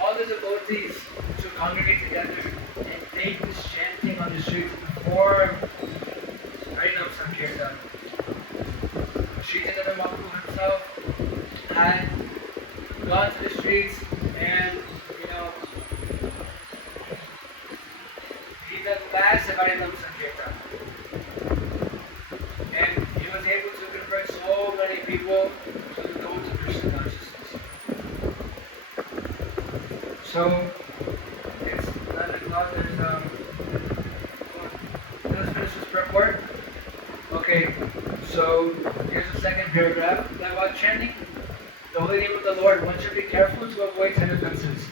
all the devotees to congregate together and take this chanting on the streets to perform Harinam Sankirtan. Sri Chaitanya Mahaprabhu himself had gone to the streets and, he did massive Harinam Sankirtan. And he was able to convert so many people to the code of Krishna consciousness. So, it's 9 o'clock, let's finish this purport. Okay, so here's the second paragraph. Now about chanting the holy name of the Lord, one should be careful to avoid 10 offenses.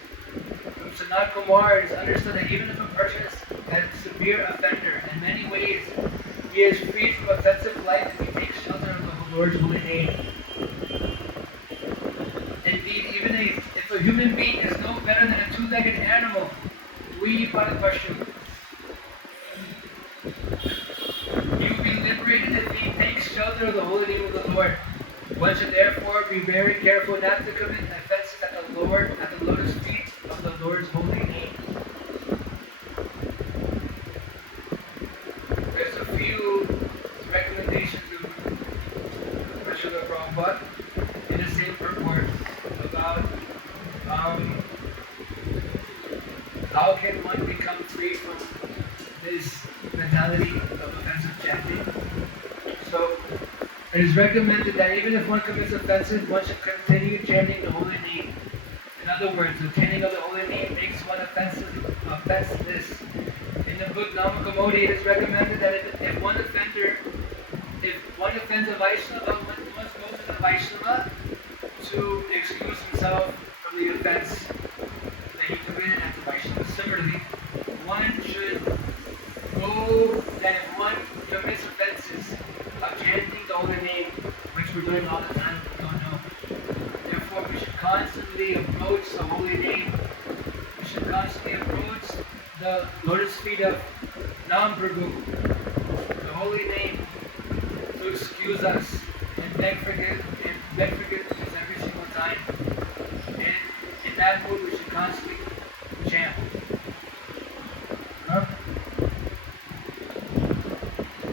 From Sanat Kumar, it is understood that even if a person is a severe offender in many ways, he is freed from offensive life if he takes shelter of the Lord's holy name. Indeed, even if a human being is no better than a two-legged animal, we put a question. He will be liberated if he takes shelter of the holy name of the Lord. One should therefore be very careful not to commit offenses at the lotus feet of the Lord's holy name. There's a few recommendations of Srila Prabhupada in the same purport about how can one become free from this mentality of offensive chanting. So it is recommended that even if one commits offenses, one should continue chanting the holy name. In other words, the chanting of the holy name makes one offenseless. In the book Namakamodi, it is recommended that if one offends a Vaishnava, one must go to the Vaishnava to excuse himself from the offense that he committed at the Vaishnava. Similarly, one should know that if one commits offenses of chanting the holy name, which we're doing all the time, we don't know. Therefore, we should constantly approach the holy name. We should constantly approach the lotus feet of Nam Prabhu, the holy name, to excuse us and beg forgiveness every single time. And in that mood, we should constantly chant.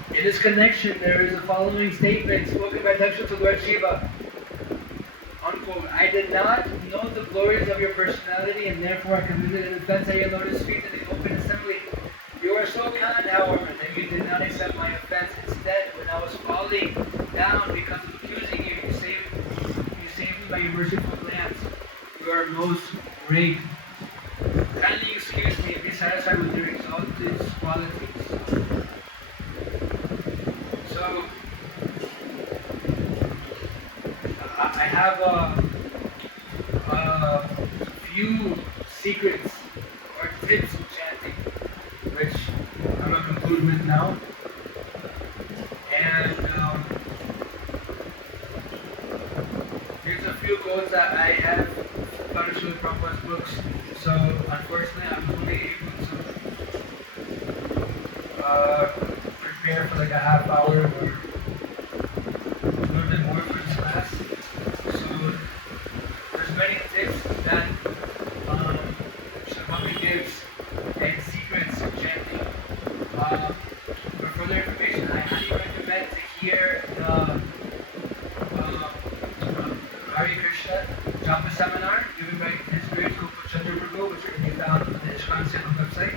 In this connection, there is the following statement spoken by Daksha to Lord Shiva. Unquote, I did not know the glories of your personality, and therefore I committed an offense at your lotus feet in the open assembly. You are so kind, however, that you did not accept my offense. Instead, when I was falling down because of accusing you, you saved me by your merciful glance. You are most great. Kindly excuse me. satisfied with their exalted qualities. So, I have a few secrets or tips in chanting, which I'm going to conclude with now. And here's a few quotes that I have published with Prabhupada's books. So, unfortunately, I'm only able to prepare for like a half hour or a little bit more for this class. So, there's many tips that Prabhupada gives and secrets of chanting. For further information, I highly recommend to hear the Hare Krishna Japa seminar given by His Grace Gopal Chandra Prabhu, which can be found on the ISKCON Central website.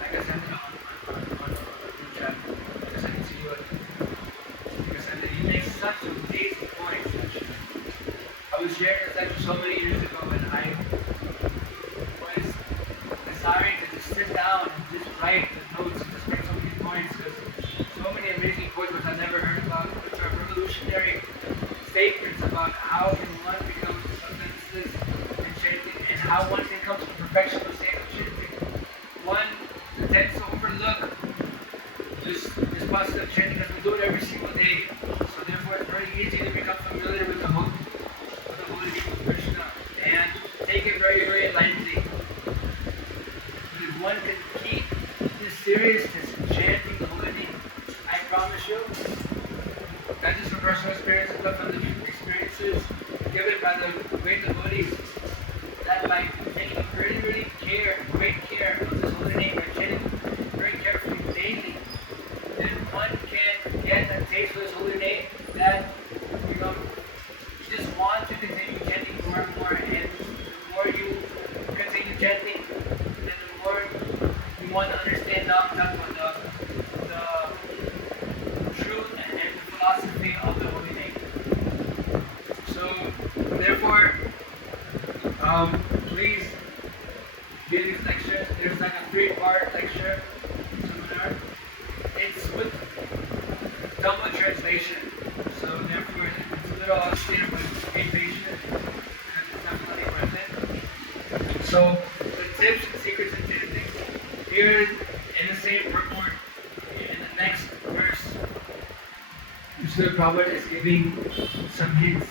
Like I sent it on the group chat. Because I can see you. Because he makes such amazing points. I was sharing this lecture so many years ago, and I was desiring to just sit down and just write the notes and just make so many points, because so many amazing points which I've never heard about, which are revolutionary statements about how can one become substanceless in chanting and how one can come to the perfection of state of chanting. One tends to overlook this process of chanting because we do it every single day. So therefore it's very easy to become familiar with the holy name of Krishna and take it very, very lightly. If one can keep this seriousness in chanting the holy name, I promise you, not just from personal experiences, but from the experiences given by the great devotees, that by taking really, really great care of this holy name, by chanting very carefully daily, then one can get a taste for this holy name that, you just want to continue chanting more and more, and the more you continue chanting, then the more you want to understand the truth and the philosophy of the holy name. So, therefore, please give these lectures. There's like a 3-part lecture seminar. It's with double translation. So, therefore, it's a little austere, but be patient, because it's definitely worth it. So, the tips and secrets of chanting, here in the same purport, in the next verse, Mr. Prabhupada is giving some hints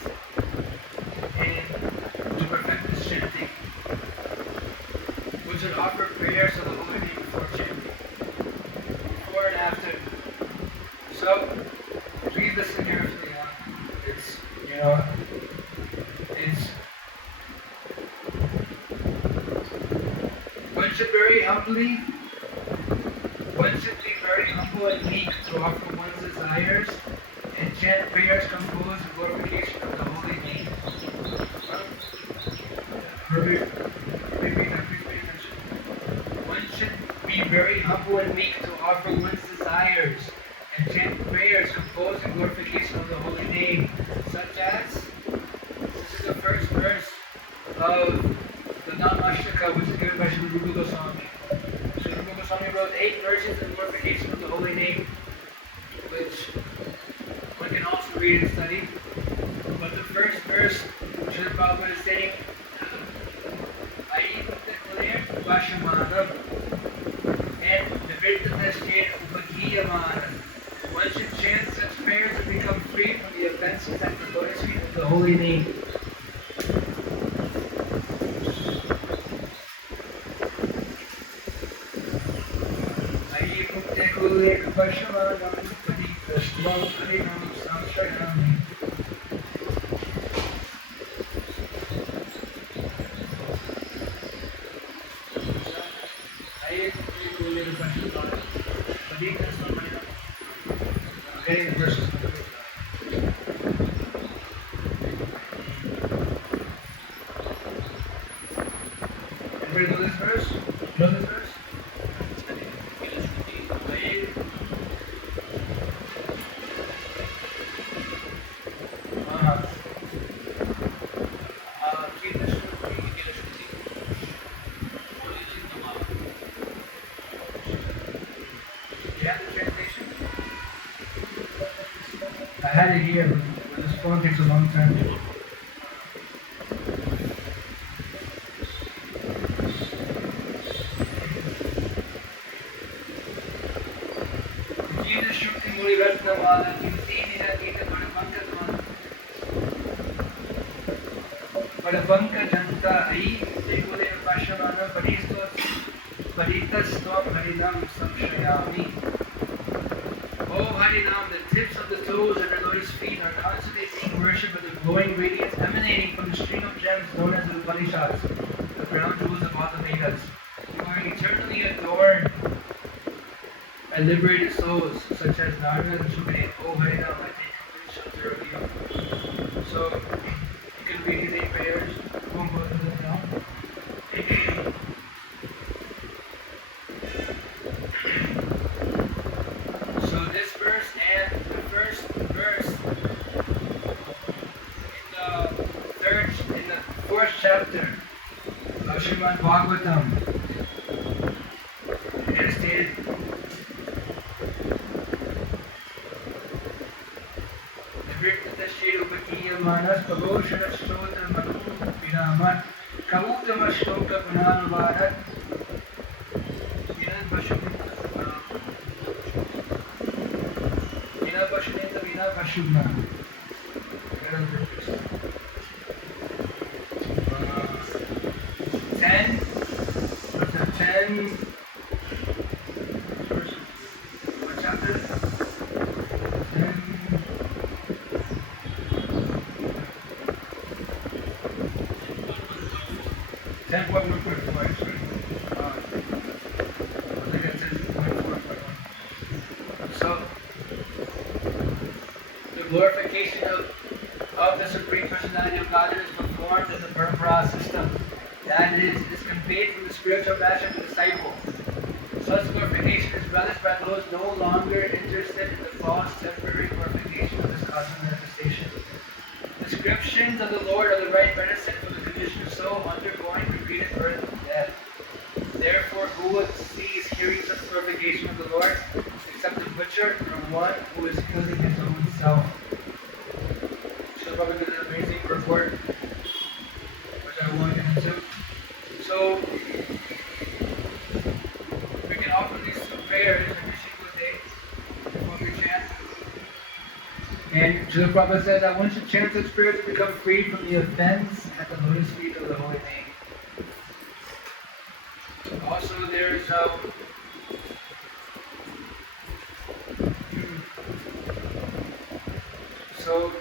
to perfect this chanting, which would offer prayers of the holy name before chanting, before and after. So, please listen carefully. One should be very humble and meek to offer one's desires and chant prayers composed in glorification of the holy name. One should be very humble and meek to offer one's desires and chant prayers composed in glorification of the holy name, such as, this is the first verse of the Namashtaka, which is given by Srila Rupa Goswami. Srila Rupa Goswami wrote 8 verses in glorification of the holy name, which one can also read and study. But the first verse, Srila Prabhupada is saying, Ayi Muktakulir Vashamanam, and the Virdhatastir Upagiyamana. One should chant such prayers to become free from the offenses at the lotus feet of the holy name. Ayi Muktakulir Vashamanam, Patita, Harinaam, Samshayami. Getting the verses. Everybody know this verse? Know this verse? had it here, but this phone takes a long time. Jesus Shukti Muri Ratnamala, Kimtini Kita Padapanka Janta, Ai, Tekule Pashamana, Patita Stop Harinaam Samshayami. Oh Harinaam, the tips of the toes and the Lord's feet are constantly being worshipped with the glowing radiance emanating from the stream of gems known as the Upanishads, the crown jewels of all the Vedas. You are eternally adored and liberated souls, such as Narada and Shukri. Oh Harinaam, I take complete shelter of you. So, you can read these 8 prayers. Won't go through them now. So this verse and the first verse in the 4th chapter of Srimad Bhagavatam is stated. Manas Pagoshana Stotra Manu Vinamat Kautama Stotra Pananuvadat Vinan Pashanita Vina Pashubna. 10 what chapter? 10.1.4 actually. I think it says 0.4.1. So, the glorification of the Supreme Personality of God is performed in the Parampara system. That is conveyed from the spiritual master to the disciple. Such glorification is relished by those no longer interested in the false temporary glorification of this cosmic manifestation. Descriptions of the Lord are the right medicine for the conditioned soul undergoing repeated birth and death. Therefore, who would cease hearing such glorification of the Lord, except the butcher or one who is killing his own self? So, Prabhu did an amazing report, which I won't get into. So, we can offer these 2 prayers every single day before we chant. And Srila Prabhupada said that once you chant the spirit to become freed from the offense at the lotus feet of the holy name. Also, there's so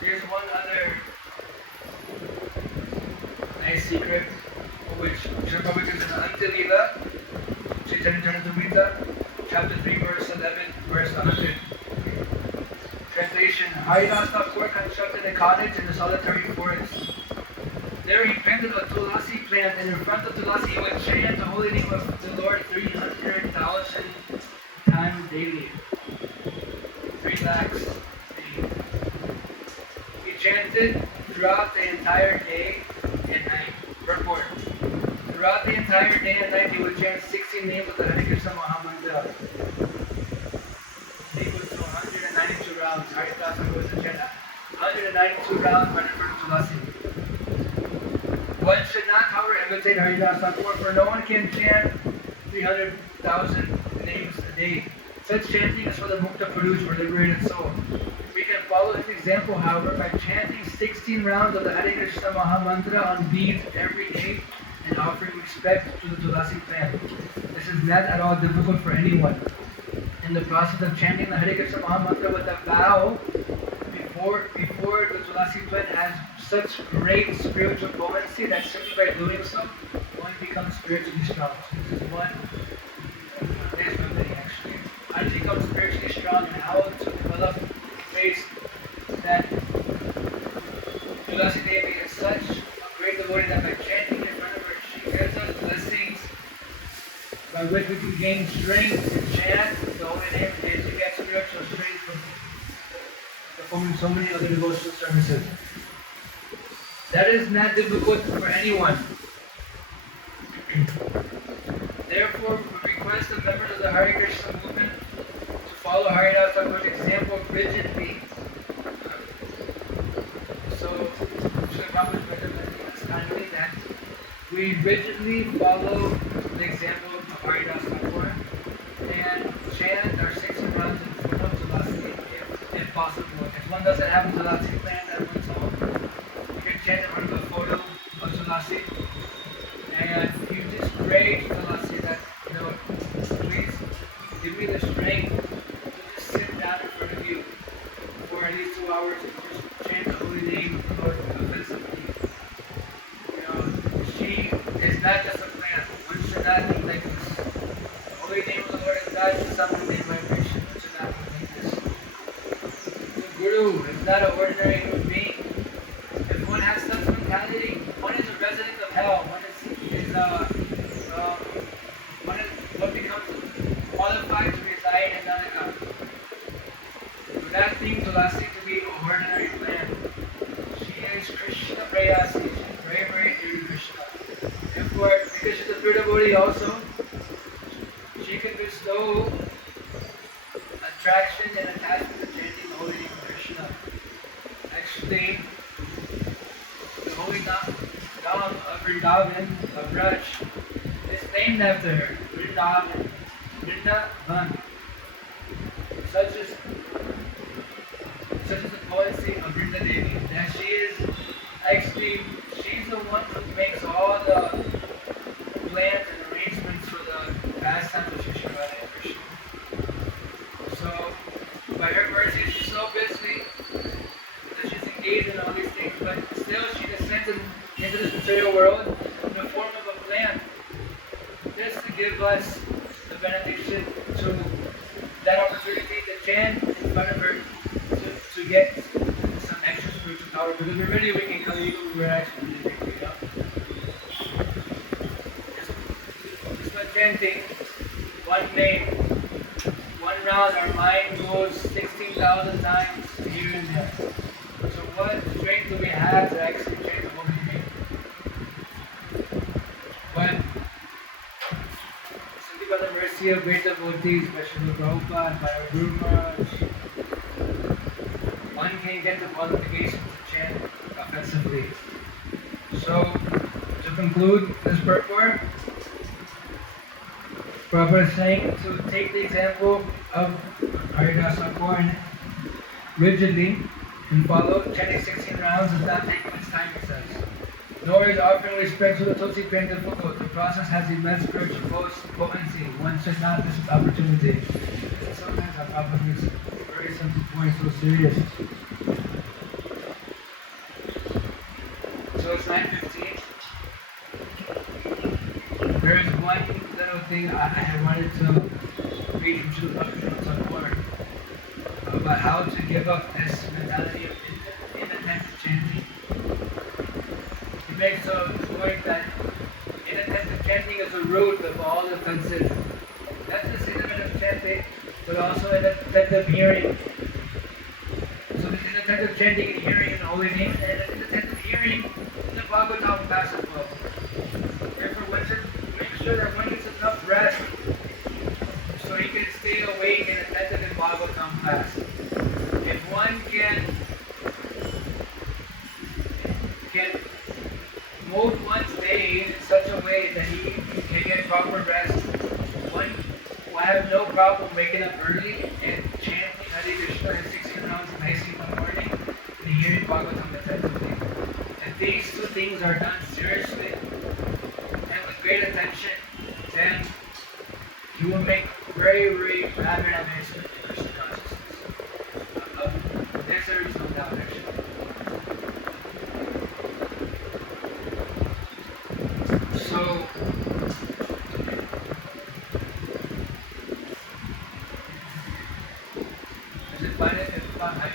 here's one other nice secret, which Srila Prabhupada gives in Antilila, Chaitanya Charitamrita, chapter 3, verse 11, verse 100. Translation: Haridas Thakur constructed a cottage in the solitary forest. There he planted a tulasi plant, and in front of tulasi he would chant the holy name of the Lord 300,000 times daily. 3 lakhs daily. He chanted throughout the entire day and night. Purport: throughout the entire day and night he would chant 16 names of the Hare Krishna Mahamantra. Equals to 192 rounds. Haridas Thakur was a chant 192 rounds by the first tulasi. One should not, however, imitate Haridas Thakur, for no one can chant 300,000 names a day. Such chanting is for the Mukta Purush, or liberated soul. We can follow his example, however, by chanting 16 rounds of the Hare Krishna Mahamantra on beads every day and offering respect to the Tulasi plant. This is not at all difficult for anyone. In the process of chanting the Hare Krishna Mahamantra with a vow before the Tulasi plant has such great spiritual potency that simply by doing so, one becomes spiritually strong. So this is one remedy actually. How to become spiritually strong and how to develop ways that Tulasi Devi is such a great devotee that by chanting in front of her, she gives us blessings by which we can gain strength to chant the holy name and to get spiritual strength from performing so many other devotional services. That is not difficult for anyone. Therefore, we request the members of the Hare Krishna movement to follow Haridas Thakur's example rigidly we rigidly follow the example of Harinaam Thakur and chant our 16 rounds in front of Tulasi if possible. If one doesn't have a Tulasi plant at one's home, you can chant in front of a photo of Tulasi and you just pray to Tulasi that, please give me the strength to just sit down in front of you for at least 2 hours and just chant the holy name of the Lord offensively. She is not just a plant. One should not think like this. The holy name of the Lord is not just something made by Krishna. One should not think like this. The Guru is not an ordinary human being. If one has such mentality, one is a resident of hell. One becomes qualified to reside in Naraka. Do not think Tulasi to be an ordinary plant. She is Krishna Prayasi. She is very, very dear to Krishna. Therefore, because she's a pure devotee also, she can bestow attraction and attachment to chanting the holy name of Krishna. Actually, the holy Dham of Vrindavan, of Braj, is named after her. Vrindavan. Vrindavan. Such is the policy of Vrinda Devi. That she's the one who makes all the plans and arrangements for the pastimes of Shri Radha and Krishna. So, by her mercy, she's so busy that she's engaged in all these things, but still she descends into this material world in the form of a plant, just to give us the benediction to that opportunity to chant in front of her to get some extra spiritual power, because we're really weak in Kali Yuga, we're actually really weak, Just by chanting one name, one round, our mind goes 16,000 times here and there. So what strength do we have to actually chant the holy name? But simply by the mercy of great devotees, by Srila Prabhupada, by our Guru Maharaj, one can get the qualification to chant offensively. So, to conclude this purport, Prabhupada is saying to take the example of Harinaam Thakur and rigidly and follow chanting 16 rounds does not take much time, he says. Nor is offering respect to the Tulsi plant difficult. The process has immense spiritual potency. One should not miss the opportunity. Sometimes our Prabhupada makes very simple points so serious. So it's 9:15. There is one little thing I wanted to read from Srila Thakur about how to give up this mentality of inattentive chanting. He makes a point that inattentive chanting is the root of all offenses. Not just inattentive chanting, but also inattentive hearing. So there's inattentive chanting and hearing in the holy name, and inattentive hearing in the Bhagavatam class as well. Therefore, one should make sure that one gets enough rest so he can stay awake and attentive in Bhagavatam class. If one can mold one's day in such a way that he can get proper rest, one will have no problem waking up early and chanting Hare Krishna and 16 rounds nicely in the morning and hearing Bhagavatam attentively. If these two things are done seriously and with great attention, then you will make very, very rapid advancement in Krishna consciousness. There is no doubt, actually. So, is it fine if it's not high?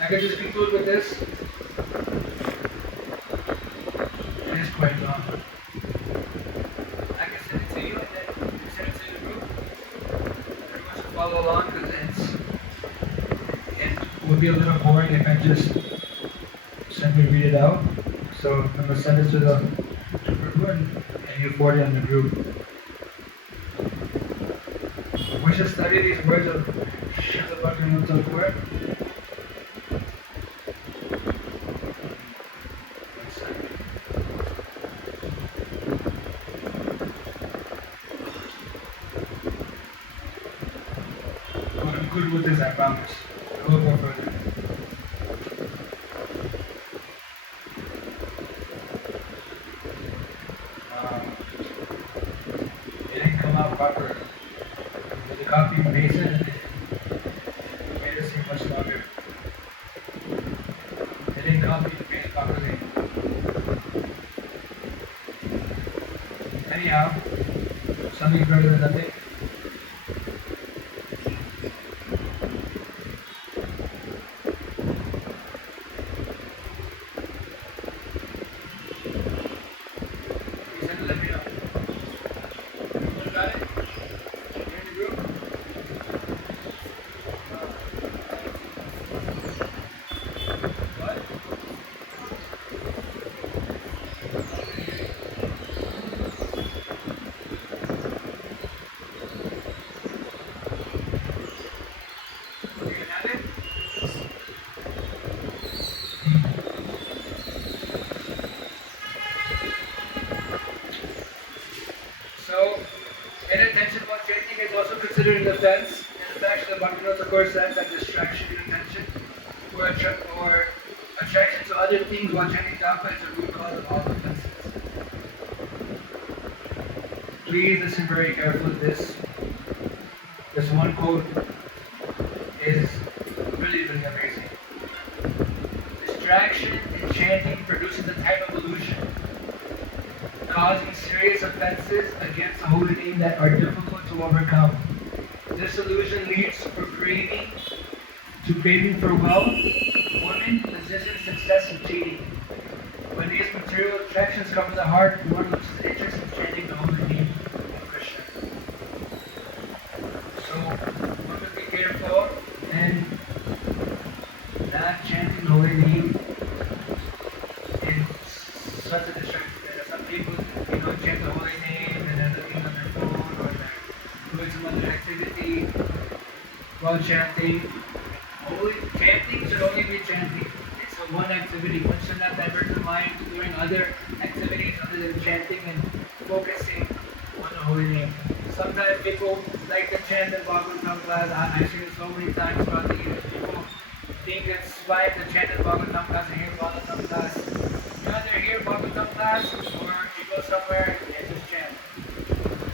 I could just conclude with this. It is quite long. I can send it to you and then you send it to the group. Everyone should follow along because it would be a little boring if I just simply read it out. So I'm going to send it to the group and you forward it on the group. We should study these words of Srila Harinaam Thakur. promise. I will go further. It didn't come out proper. With the copy and paste it, it made it seem much longer. It didn't copy and paste properly. Anyhow, something better than nothing. You said to let me know. Everyone got it? You're in the group? What? You can have it? So, inattention while chanting is also considered an offense. In fact, the Bhaktivinoda of course says that distraction in attention or attraction to other things while chanting japa is a root cause of all offenses. Please listen very carefully to this. This one quote is really, really amazing. Distraction in chanting produces a type of illusion, causing serious offenses against the holy name that are difficult to overcome. This illusion leads to craving for wealth, women, position, success, and cheating. When these material attractions cover the heart, one loses interest in chanting the holy name of Krishna. So, one must be careful and not chanting the holy name is such a distraction. Some people, chant the holy name and they're looking on their phone or they're doing some other activity while chanting. Chanting should only be chanting. It's a one activity. One should not divert the mind to doing other activities other than chanting and focusing on the holy name. Sometimes people like to chant in Bhagavatam class. I've seen it so many times throughout the years. People think it's fine to chant in Bhagavatam class and hear Bhagavatam class. You either hear Bhagavatam class or you go somewhere and just chant.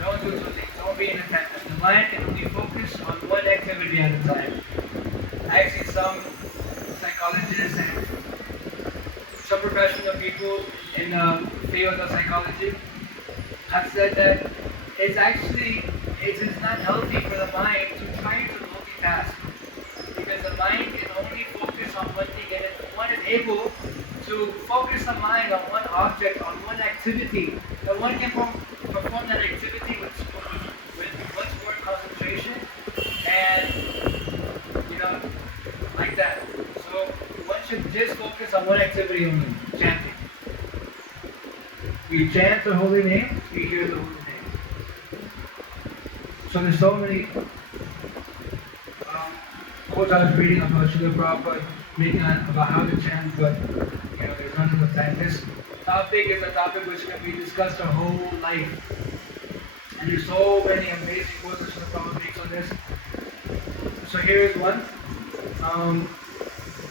Don't do two things. Don't be inattentive. The mind can only focus on one activity at a time. I've seen some psychologists and some professional people in the field of psychology have said that it is not healthy for the mind to try to multitask, because the mind can only focus on one thing, and if one is able to focus the mind on one object, on one activity, then one can perform that activity with much more concentration and like that. So one should just focus on one activity only, chanting. We chant the holy name, we hear the holy name. So there's so many quotes I was reading about Srila Prabhupada making about how to chant, but there's not enough time. This topic is a topic which can be discussed our whole life. And there's so many amazing quotes that Srila Prabhupada makes on this. So here is one.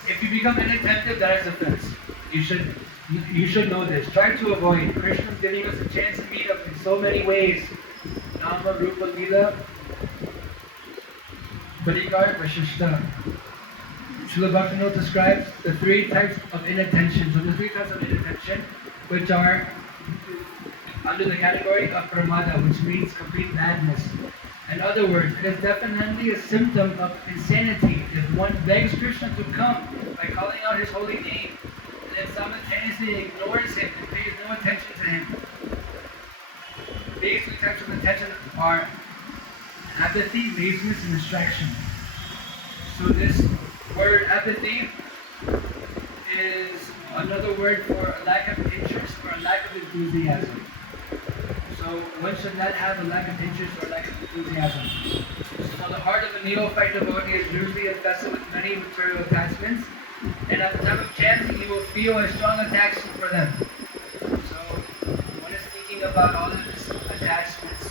If you become inattentive, that is offense. You should know this. Try to avoid. Krishna is giving us a chance to meet up in so many ways. Nama, Rupa, Lila, Parikar, Vashishta. Srila Bhaktivinoda describes the three types of inattention. So the three types of inattention, which are under the category of pramada, which means complete madness. In other words, it is definitely a symptom of insanity if one begs Krishna to come by calling out his holy name, and then simultaneously ignores him and pays no attention to him. These three types of attention are apathy, laziness, and distraction. So this word apathy is another word for a lack of interest or a lack of enthusiasm. So one should not have a lack of interest or lack of enthusiasm. So the heart of a neophyte devotee is usually infested with many material attachments, and at the time of chanting, he will feel a strong attachment for them. So one is thinking about all of his attachments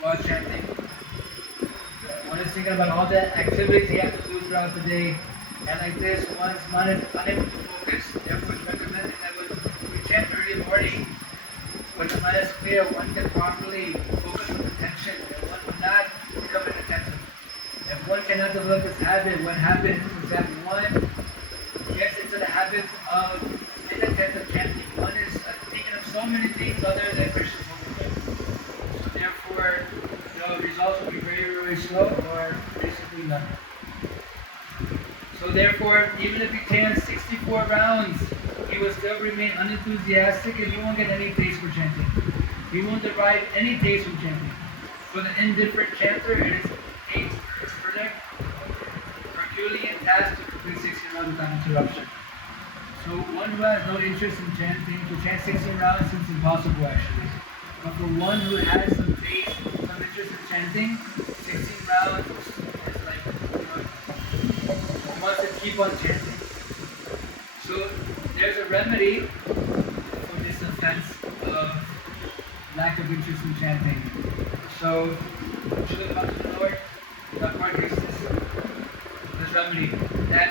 while chanting. One is thinking about all the activities he has to do throughout the day. And like this, one's not unable to focus. Therefore, it's recommended that when we chant early morning, when the mind is clear, one can properly focus with attention, and one will not become inattentive. If one cannot develop this habit, what happens is that one gets into the habit of inattentive chanting. One is thinking of so many things other than Krishna's holy name. So therefore, the results will be very, very slow or basically none. So therefore, even if he chants 64 rounds, he will still remain unenthusiastic and he won't get any taste for chanting. He won't derive any taste from chanting. For the indifferent chanter, it is a further Herculean task to complete 16 rounds without interruption. So one who has no interest in chanting, to chant 16 rounds seems impossible actually. But for one who has some taste, some interest in chanting, 16 rounds is like, wants to keep on chanting. So there's a remedy for this offense of lack of interest in chanting. So Srila Bhaktivinoda Thakur gives this remedy that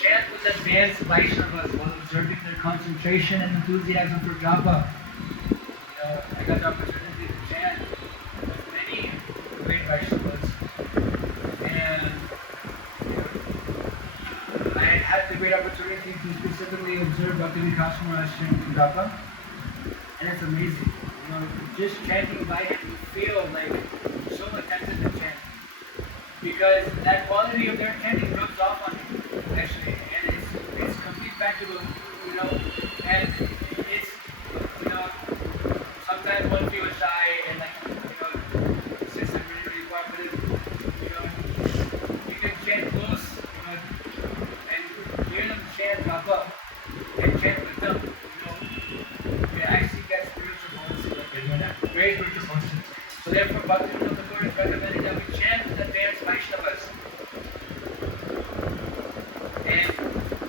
chant with advanced Vaishnavas while observing their concentration and enthusiasm for japa. I got the opportunity to chant with many great Vaishnavas, and I had the great opportunity to specifically observe Bhakti Vikas Maharaj chanting japa, and it's amazing. Just chanting by him, you feel like so attentive to chant, because that quality of their chanting rubs off on you, actually, and it's complete practical, and it's, sometimes one feels shy and since I'm really, really cooperative, you can chant close, and hear them chant japa and chant with them, I see that spiritual bonus, very spiritual bonus. So therefore, Bhaktivinoda Thakur is recommending that we chant with advanced Vaishnavas. And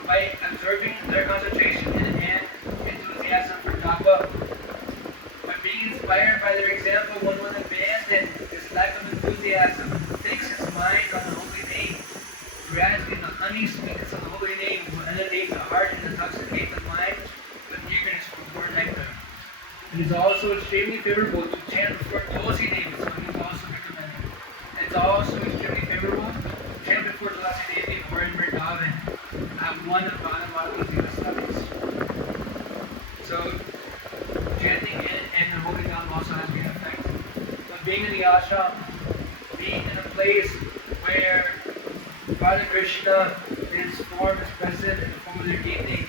by observing their concentration and enthusiasm for japa, by being inspired by their example, one will abandon this lack of enthusiasm, fix his mind on the holy name, grasping the honey sweetness of the holy name will inundate the heart and intoxicate the mind with eagerness for more nectar. It is also extremely favorable to chant before Tulsi Devi, so it is also recommended. It's also extremely favorable to chant before Tulsi Devi or in Vrindavan at one of Bhagavad Gita studies. So chanting and the holy name also has great effect. But being in the ashram, being in a place where Father Krishna, his form is present in the form of their deity,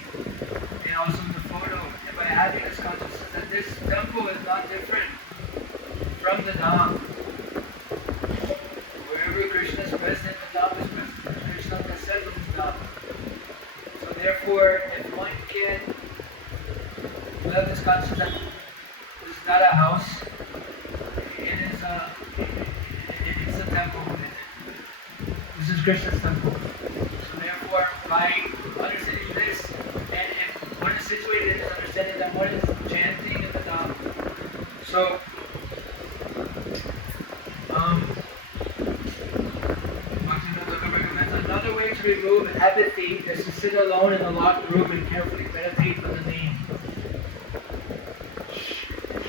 and also in the photo, and by having this consciousness that this temple is not different from the Dham. Wherever Krishna is present, the Dham is present. Krishna is present with his Dham. So therefore, if one can have this consciousness that this is not a house, it's a temple. This is Krishna's temple. So therefore, by understanding this, and one is situated in this understanding that one is chanting in the Dham. So, Bhaktivinoda recommends another way to remove apathy is to sit alone in a locked room and carefully meditate on the name.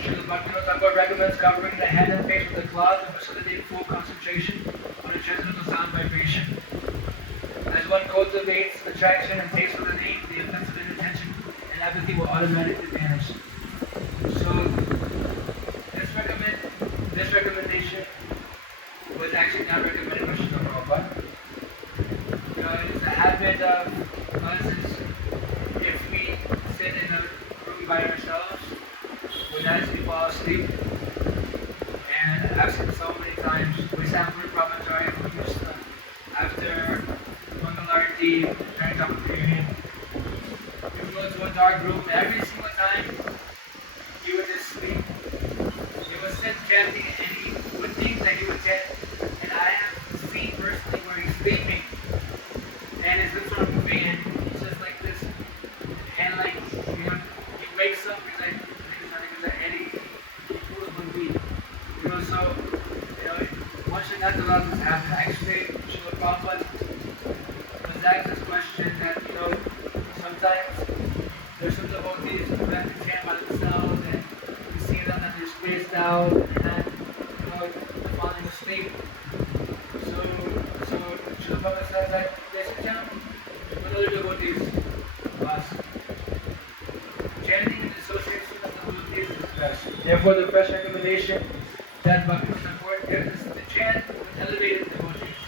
Srila Bhaktivinoda recommends covering the head and face with a cloth to facilitate full concentration on the transcendental sound vibration. As one cultivates attraction and taste for the name, the effects of inattention and apathy will automatically vanish. So, this recommendation was actually not recommended by Srila Prabhupada. It is a habit of us if we sit in a room by ourselves, we nicely fall asleep. And I've seen so many times, we sat for Brahmacharya for Krishna after Mangalarti, during Japa period. We would go to a dark room, and every single time he would just sleep. He would sit chanting, and he would think that he would chant. And I have seen personally where he's sleeping, and his lips are moving, and he's just like this. And he wakes up, he's like, and he pulls one beat. So, one should not allow this to happen. Actually, there's some devotees who like to chant by themselves, and you see them that they're spaced out and falling asleep. So Srila Prabhupada says that they should chant with other devotees. Us. Chanting in association with devotees is best. Therefore, the first recommendation that Bhakti Support gives is to chant with elevated devotees.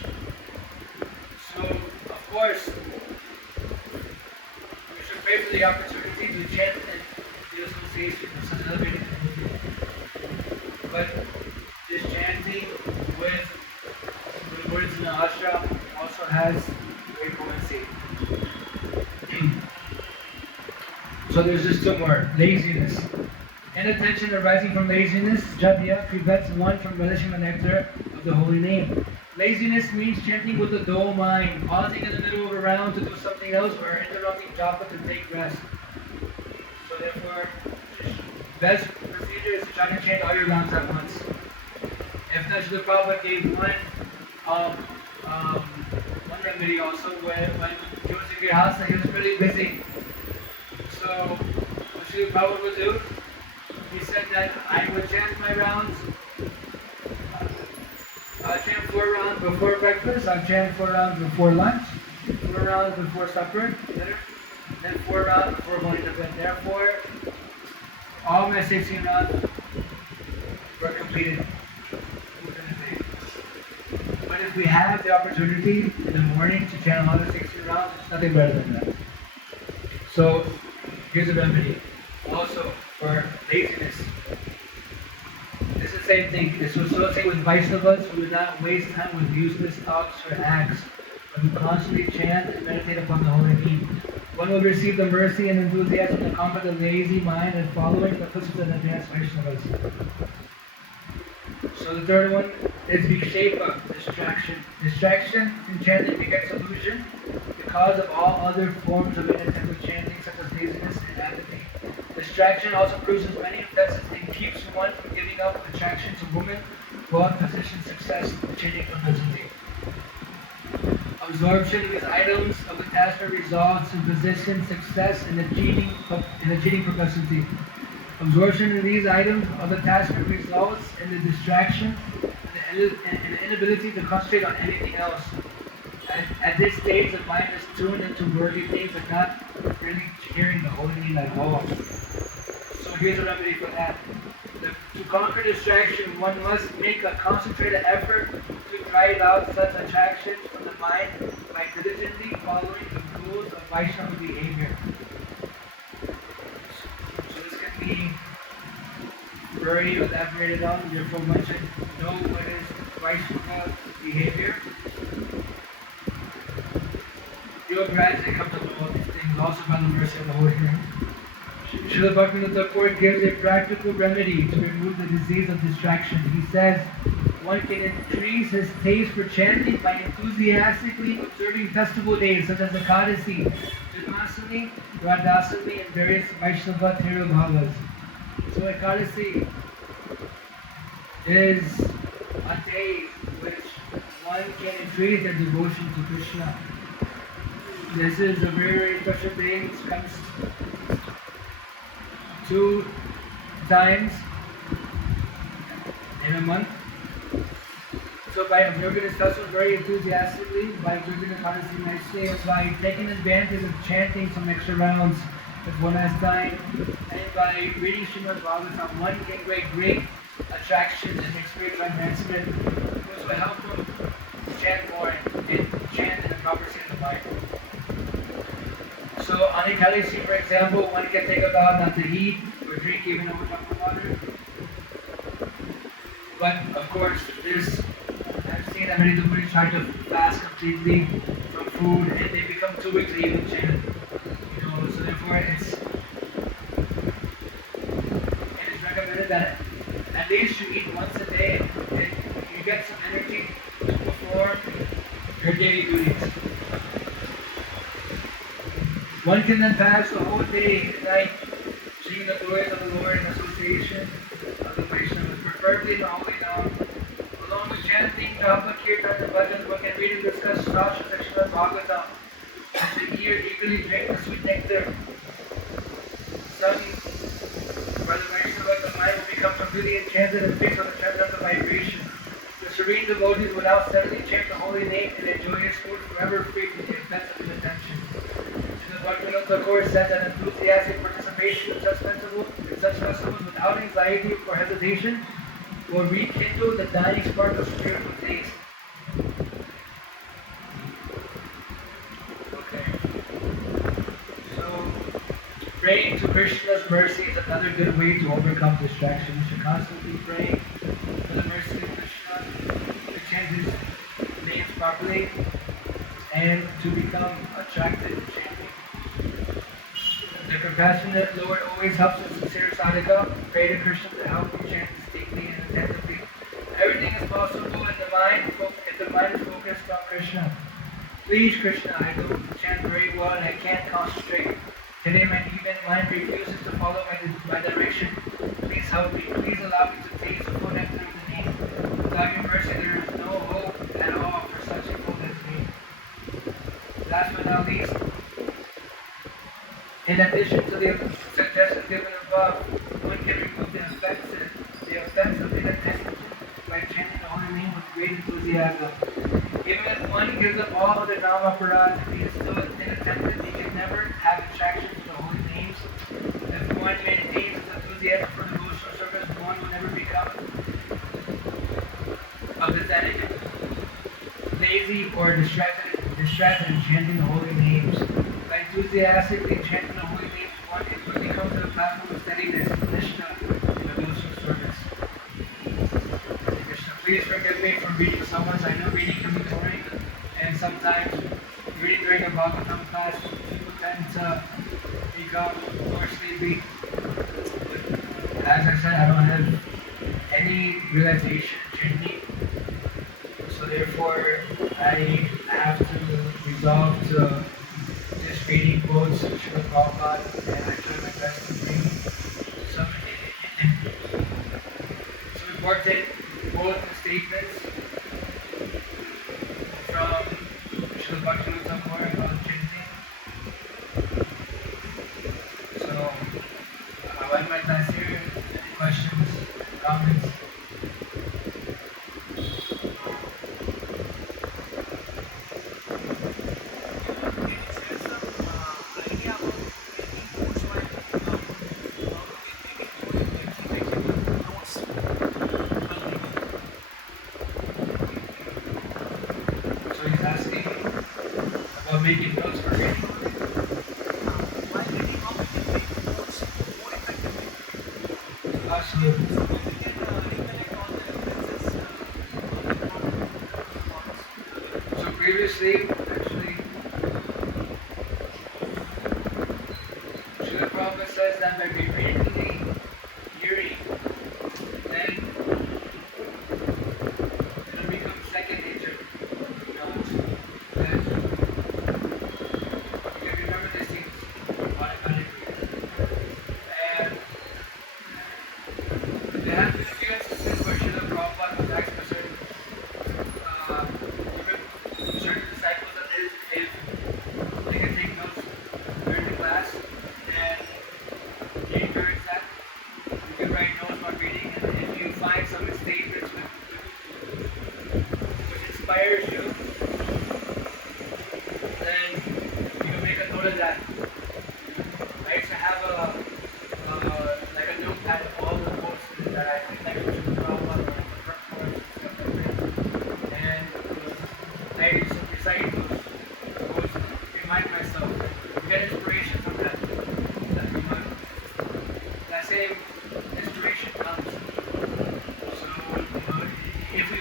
So, of course, we should pray for the opportunity to chant in the association of such elevated devotees. But this chanting with the words in the ashram also has great potency. So there's just two more. Laziness. Inattention arising from laziness, jadya, prevents one from relishing the nectar of the holy name. Laziness means chanting with a dull mind, pausing in the middle of a round to do something else, or interrupting japa to take rest. So therefore, best procedure is to try to chant all your rounds at once. If not, Srila Prabhupada gave one remedy also when he was in Grihastha, he was really busy. So what Srila Prabhupada would do, he said that I would chant my rounds. I'll chant 4 rounds before breakfast, I'll chant 4 rounds before lunch, 4 rounds before supper, dinner, then 4 rounds before going to bed. Therefore, all my 16 rounds were completed within a day. But if we have the opportunity in the morning to chant all the 16 rounds, it's nothing better than that. So, here's a remedy. Also, for laziness. It's the same thing. It's associated with Vaishnavas who do not waste time with useless talks or acts, but who constantly chant and meditate upon the holy name. One will receive the mercy and enthusiasm to combat the lazy mind and following the footsteps of advanced Vaishnavas. So the third one is vikshepa, distraction. Distraction in chanting begets illusion, the cause of all other forms of inattentive chanting such as laziness and apathy. Distraction also produces many offenses and keeps one from giving up attraction to women, wealth, position, success, chanting publicity. Absorption of these items of attachment results in position, success, and a cheating propensity. Absorption of these items of attachment results in the distraction and the inability to concentrate on anything else. At this stage, the mind is tuned into worldly things but not really hearing the holy name at all. So here's a remedy for that. To conquer distraction, one must make a concentrated effort to drive out such attractions from the mind by diligently following the rules of Vaishnava behavior. So this can be very elaborated on, therefore one should know what is Vaishnava behavior. You'll gradually come to know all these things, also by the mercy of the Holy Name. Srila Bhaktivinoda Thakur gives a practical remedy to remove the disease of distraction. He says, one can increase his taste for chanting by enthusiastically observing festival days such as Ekadasi, Janmashtami, Radhashtami, and various Vaishnava Theravavas. So Ekadasi is a day which one can increase their devotion to Krishna. This is a very, very special day. It comes 2 times in a month. So by observing this festival very enthusiastically, by observing the Ekadasi next day, and by taking advantage of chanting some extra rounds if one has time, and by reading Srimad Bhagavatam, one can get great attraction and experience enhancement, which will help them chant more and chant in the proper state of mind. So on Ekadasi, for example, one can take a vow not to eat or drink even over cup of water. But of course, I've seen that many devotees try to fast completely from food and they become too weak to even chant. So therefore it's recommended that at least you eat once a day and you get some energy to perform your daily duties. One can then pass the whole day and night singing the glories of the Lord in association of the Vaishnavas, preferably in the holy Naam. Along with chanting, japa, kirtan, and bhajans, one can read and discuss Shastra section of Bhagavatam and the ear eagerly drink the sweet nectar. chanted and fixed on the trend of the vibration. The serene devotees will now steadily chant the holy name and enjoy his food forever free from the effects of inattention. The Bhaktivinoda Thakur said that enthusiastic participation in such festivals without anxiety or hesitation will rekindle the dying spark of spiritual taste. Okay. So, praying to Krishna's mercy is another good way to overcome distraction. We should constantly pray for the mercy of Krishna, to chant his names properly, and to become attracted to chanting. The compassionate Lord always helps a sincere sadhaka. Pray to Krishna to help you chant distinctly and attentively. Everything is possible in the mind if the mind is focused on Krishna. Please, Krishna, I don't chant very well and I can't concentrate. Today my even mind refuses to follow my direction. Please help me. Please allow me to taste the full nectar of the name. Without your mercy, there is no hope at all for such a full nectar. Last but not least, in addition to the suggestions given above, one can remove the effects of inattention by chanting the holy name with great enthusiasm. Even if one gives up all of the nama parad, if he is still inattentive, he can never have attraction to the holy names. If one maintains his enthusiasm for devotional service, one will never become of his enemy, lazy or distracted in chanting the holy names. By enthusiastically chanting the holy names, one can quickly come to the platform of steadiness, Krishna, in devotional service. Krishna, please forgive me for reading so much. I know reading can be boring, and sometimes reading during a Bhagavatam class, people tend to become more sleepy. But as I said, I don't have any realization chanting, so therefore I have to resolve to just reading quotes of Srila Prabhupada, and I try my best to bring some important quotes and statements from Srila Bhaktivinoda Thakur about chanting. So, when my class here, any questions, comments? Making notes for reading. While reading, how we can make notes more effectively. Absolutely. So we can recollect all the references, So previously, actually, Srila Prabhupada says that by repeatedly hearing, then it'll become second nature.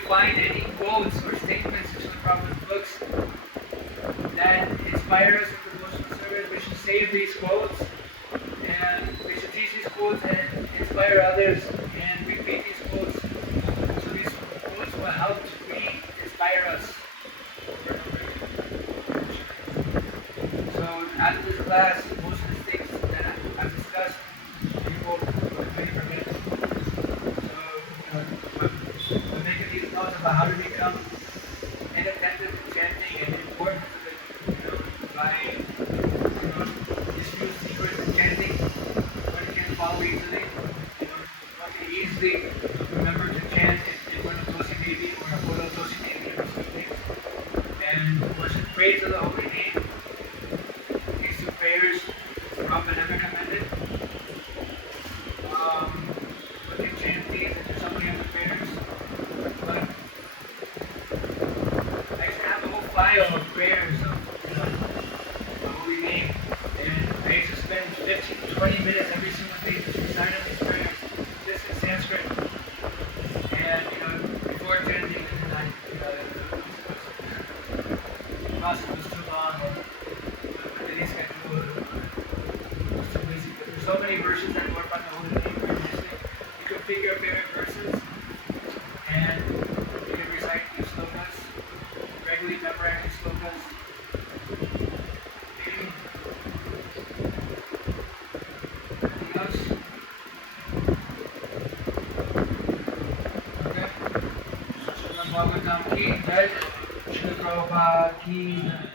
Find any quotes or statements in Srila Prabhupada's books that inspire us in devotional service, we should save these quotes and we should teach these quotes and inspire others and repeat these quotes. So these quotes will help to re-inspire us over and over again. So after this class, most of the things that I've discussed, people will really forget. So making these notes about how to become inattentive to chanting and the importance of it, by just use secrets in chanting, one can follow easily, one can easily Prabhupada never recommended. We can chant these and do somebody other prayers. But I used to have a whole file of prayers of holy name. And I used to spend 15 to 20 minutes every single day just reciting these prayers, just in Sanskrit. And before chanting, and then the process was too long, or the days got too busy. But there's so many verses that go up on the holy name very nicely. You can pick your favorite verses, and you can recite these slokas, regularly memorize these slokas. Anything else? Okay. Srila Bhagavatam ki jai. Srila Prabhupada ki jai.